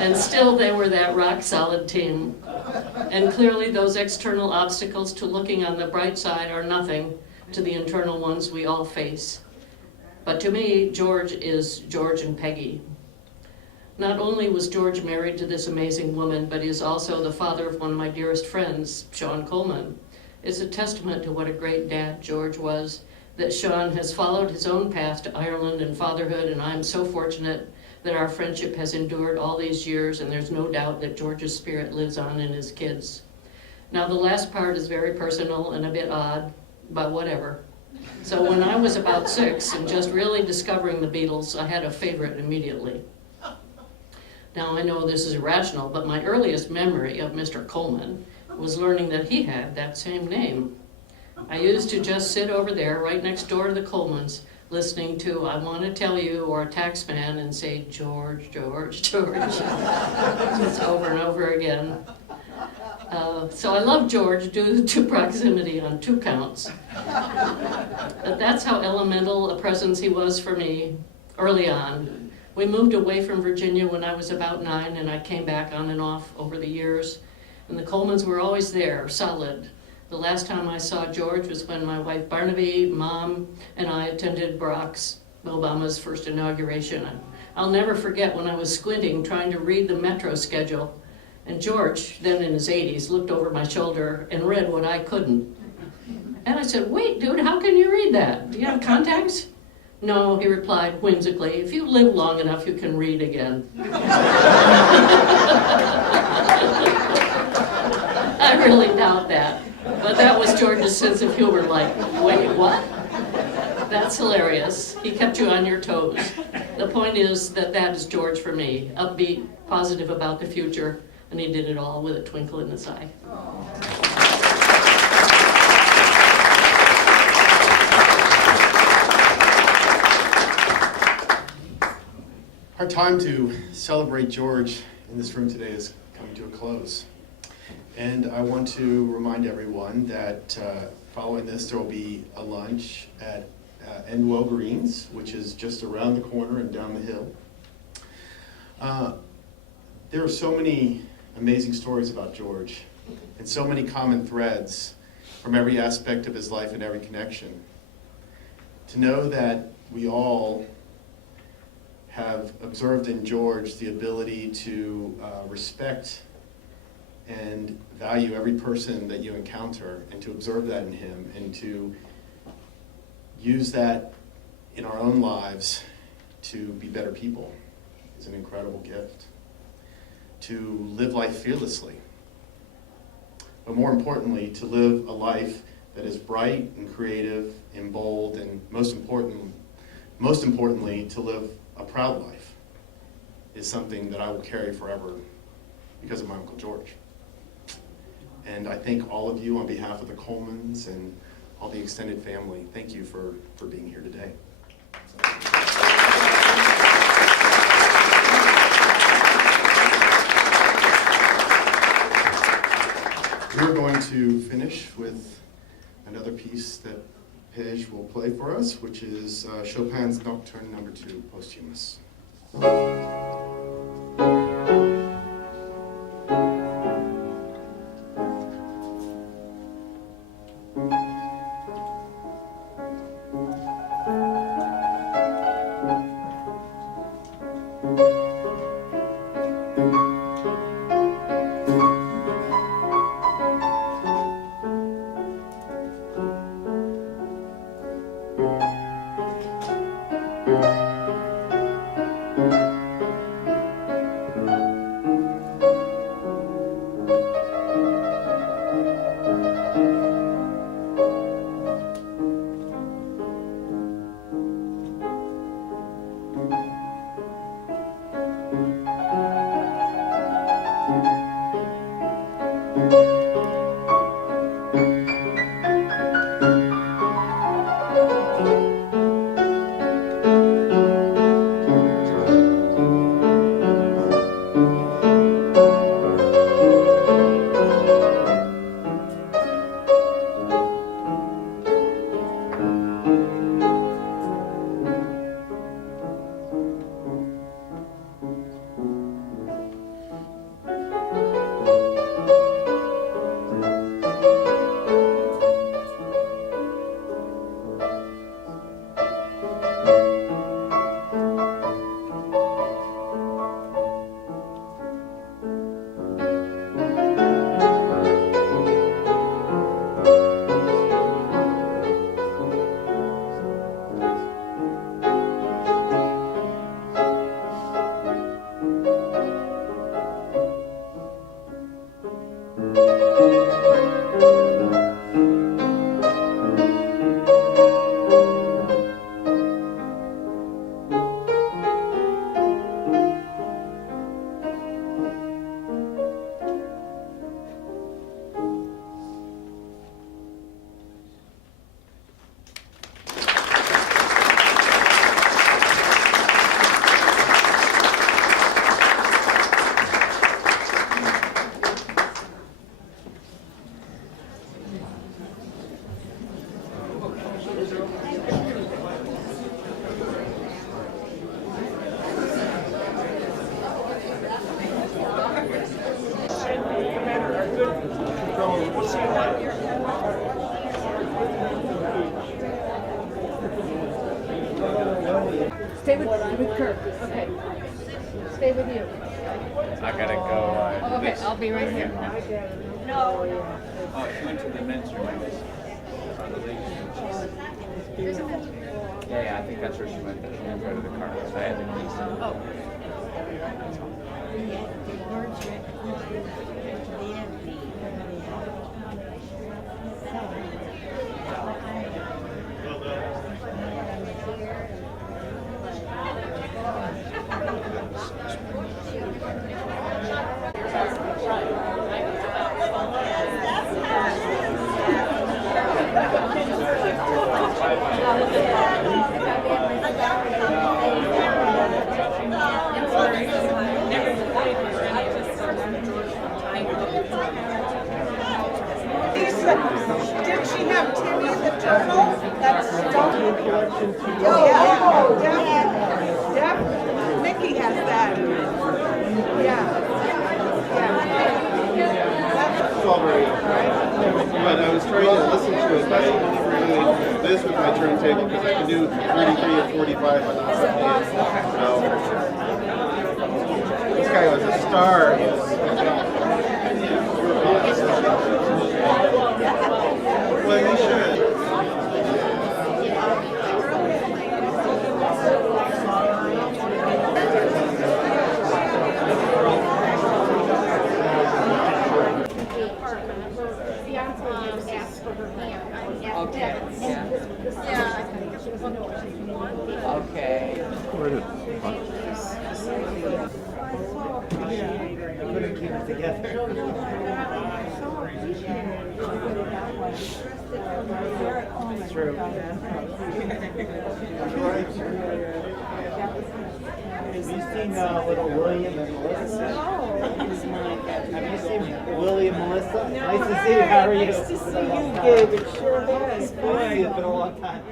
And still they were that rock-solid team. And clearly those external obstacles to looking on the bright side are nothing to the internal ones we all face. But to me, George is George and Peggy. Not only was George married to this amazing woman, but he is also the father of one of my dearest friends, Sean Coleman. It's a testament to what a great dad George was, that Sean has followed his own path to Ireland and fatherhood, and I'm so fortunate that our friendship has endured all these years, and there's no doubt that George's spirit lives on in his kids. Now the last part is very personal and a bit odd, but whatever. So when I was about 6 and just really discovering the Beatles, I had a favorite immediately. Now I know this is irrational, but my earliest memory of Mr. Coleman was learning that he had that same name. I used to just sit over there right next door to the Colemans, listening to I Want to Tell You or Taxman and say, George, George, George, just over and over again. So I love George due to proximity on 2 counts. But that's how elemental a presence he was for me early on. We moved away from Virginia when I was about 9, and I came back on and off over the years. And the Colemans were always there, solid. The last time I saw George was when my wife Barnaby, Mom, and I attended Barack Obama's first inauguration. I'll never forget when I was squinting trying to read the metro schedule, and George, then in his 80s, looked over my shoulder and read what I couldn't. And I said, wait, dude, how can you read that? Do you have contacts? No, he replied whimsically, if you live long enough, you can read again. I really doubt that. But that was George's sense of humor, like, wait, what? That's hilarious. He kept you on your toes. The point is that that is George for me, upbeat, positive about the future, and he did it all with a twinkle in his eye. Our time to celebrate George in this room today is coming to a close. And I want to remind everyone that Following this, there will be a lunch at Enwell Greens, which is just around the corner and down the hill. There are so many amazing stories about George, and so many common threads from every aspect of his life and every connection. To know that we all have observed in George the ability to respect and value every person that you encounter, and to observe that in him, and to use that in our own lives to be better people is an incredible gift. To live life fearlessly, but more importantly, to live a life that is bright and creative and bold, and most importantly, to live a proud life is something that I will carry forever because of my Uncle George. And I thank all of you on behalf of the Colemans and all the extended family. Thank you for being here today. We're going to finish with another piece that Paige will play for us, which is Chopin's Nocturne No. 2, posthumous. Stay with Kirk. Okay. Stay with you. I gotta go. Okay, I'll be right here. No. Oh, she went to the men's room, I guess. Yeah, I think that's where she went. She didn't go to the car. So I had the keys. Oh. Did she This guy was a star. Well, you should. Okay. Yeah. Okay. I couldn't keep it together. It's true. Have you seen little William and Melissa? Have you seen William and Melissa? Nice to see you. How are you? Nice to see you, Gabe. It sure has. It's been a long time.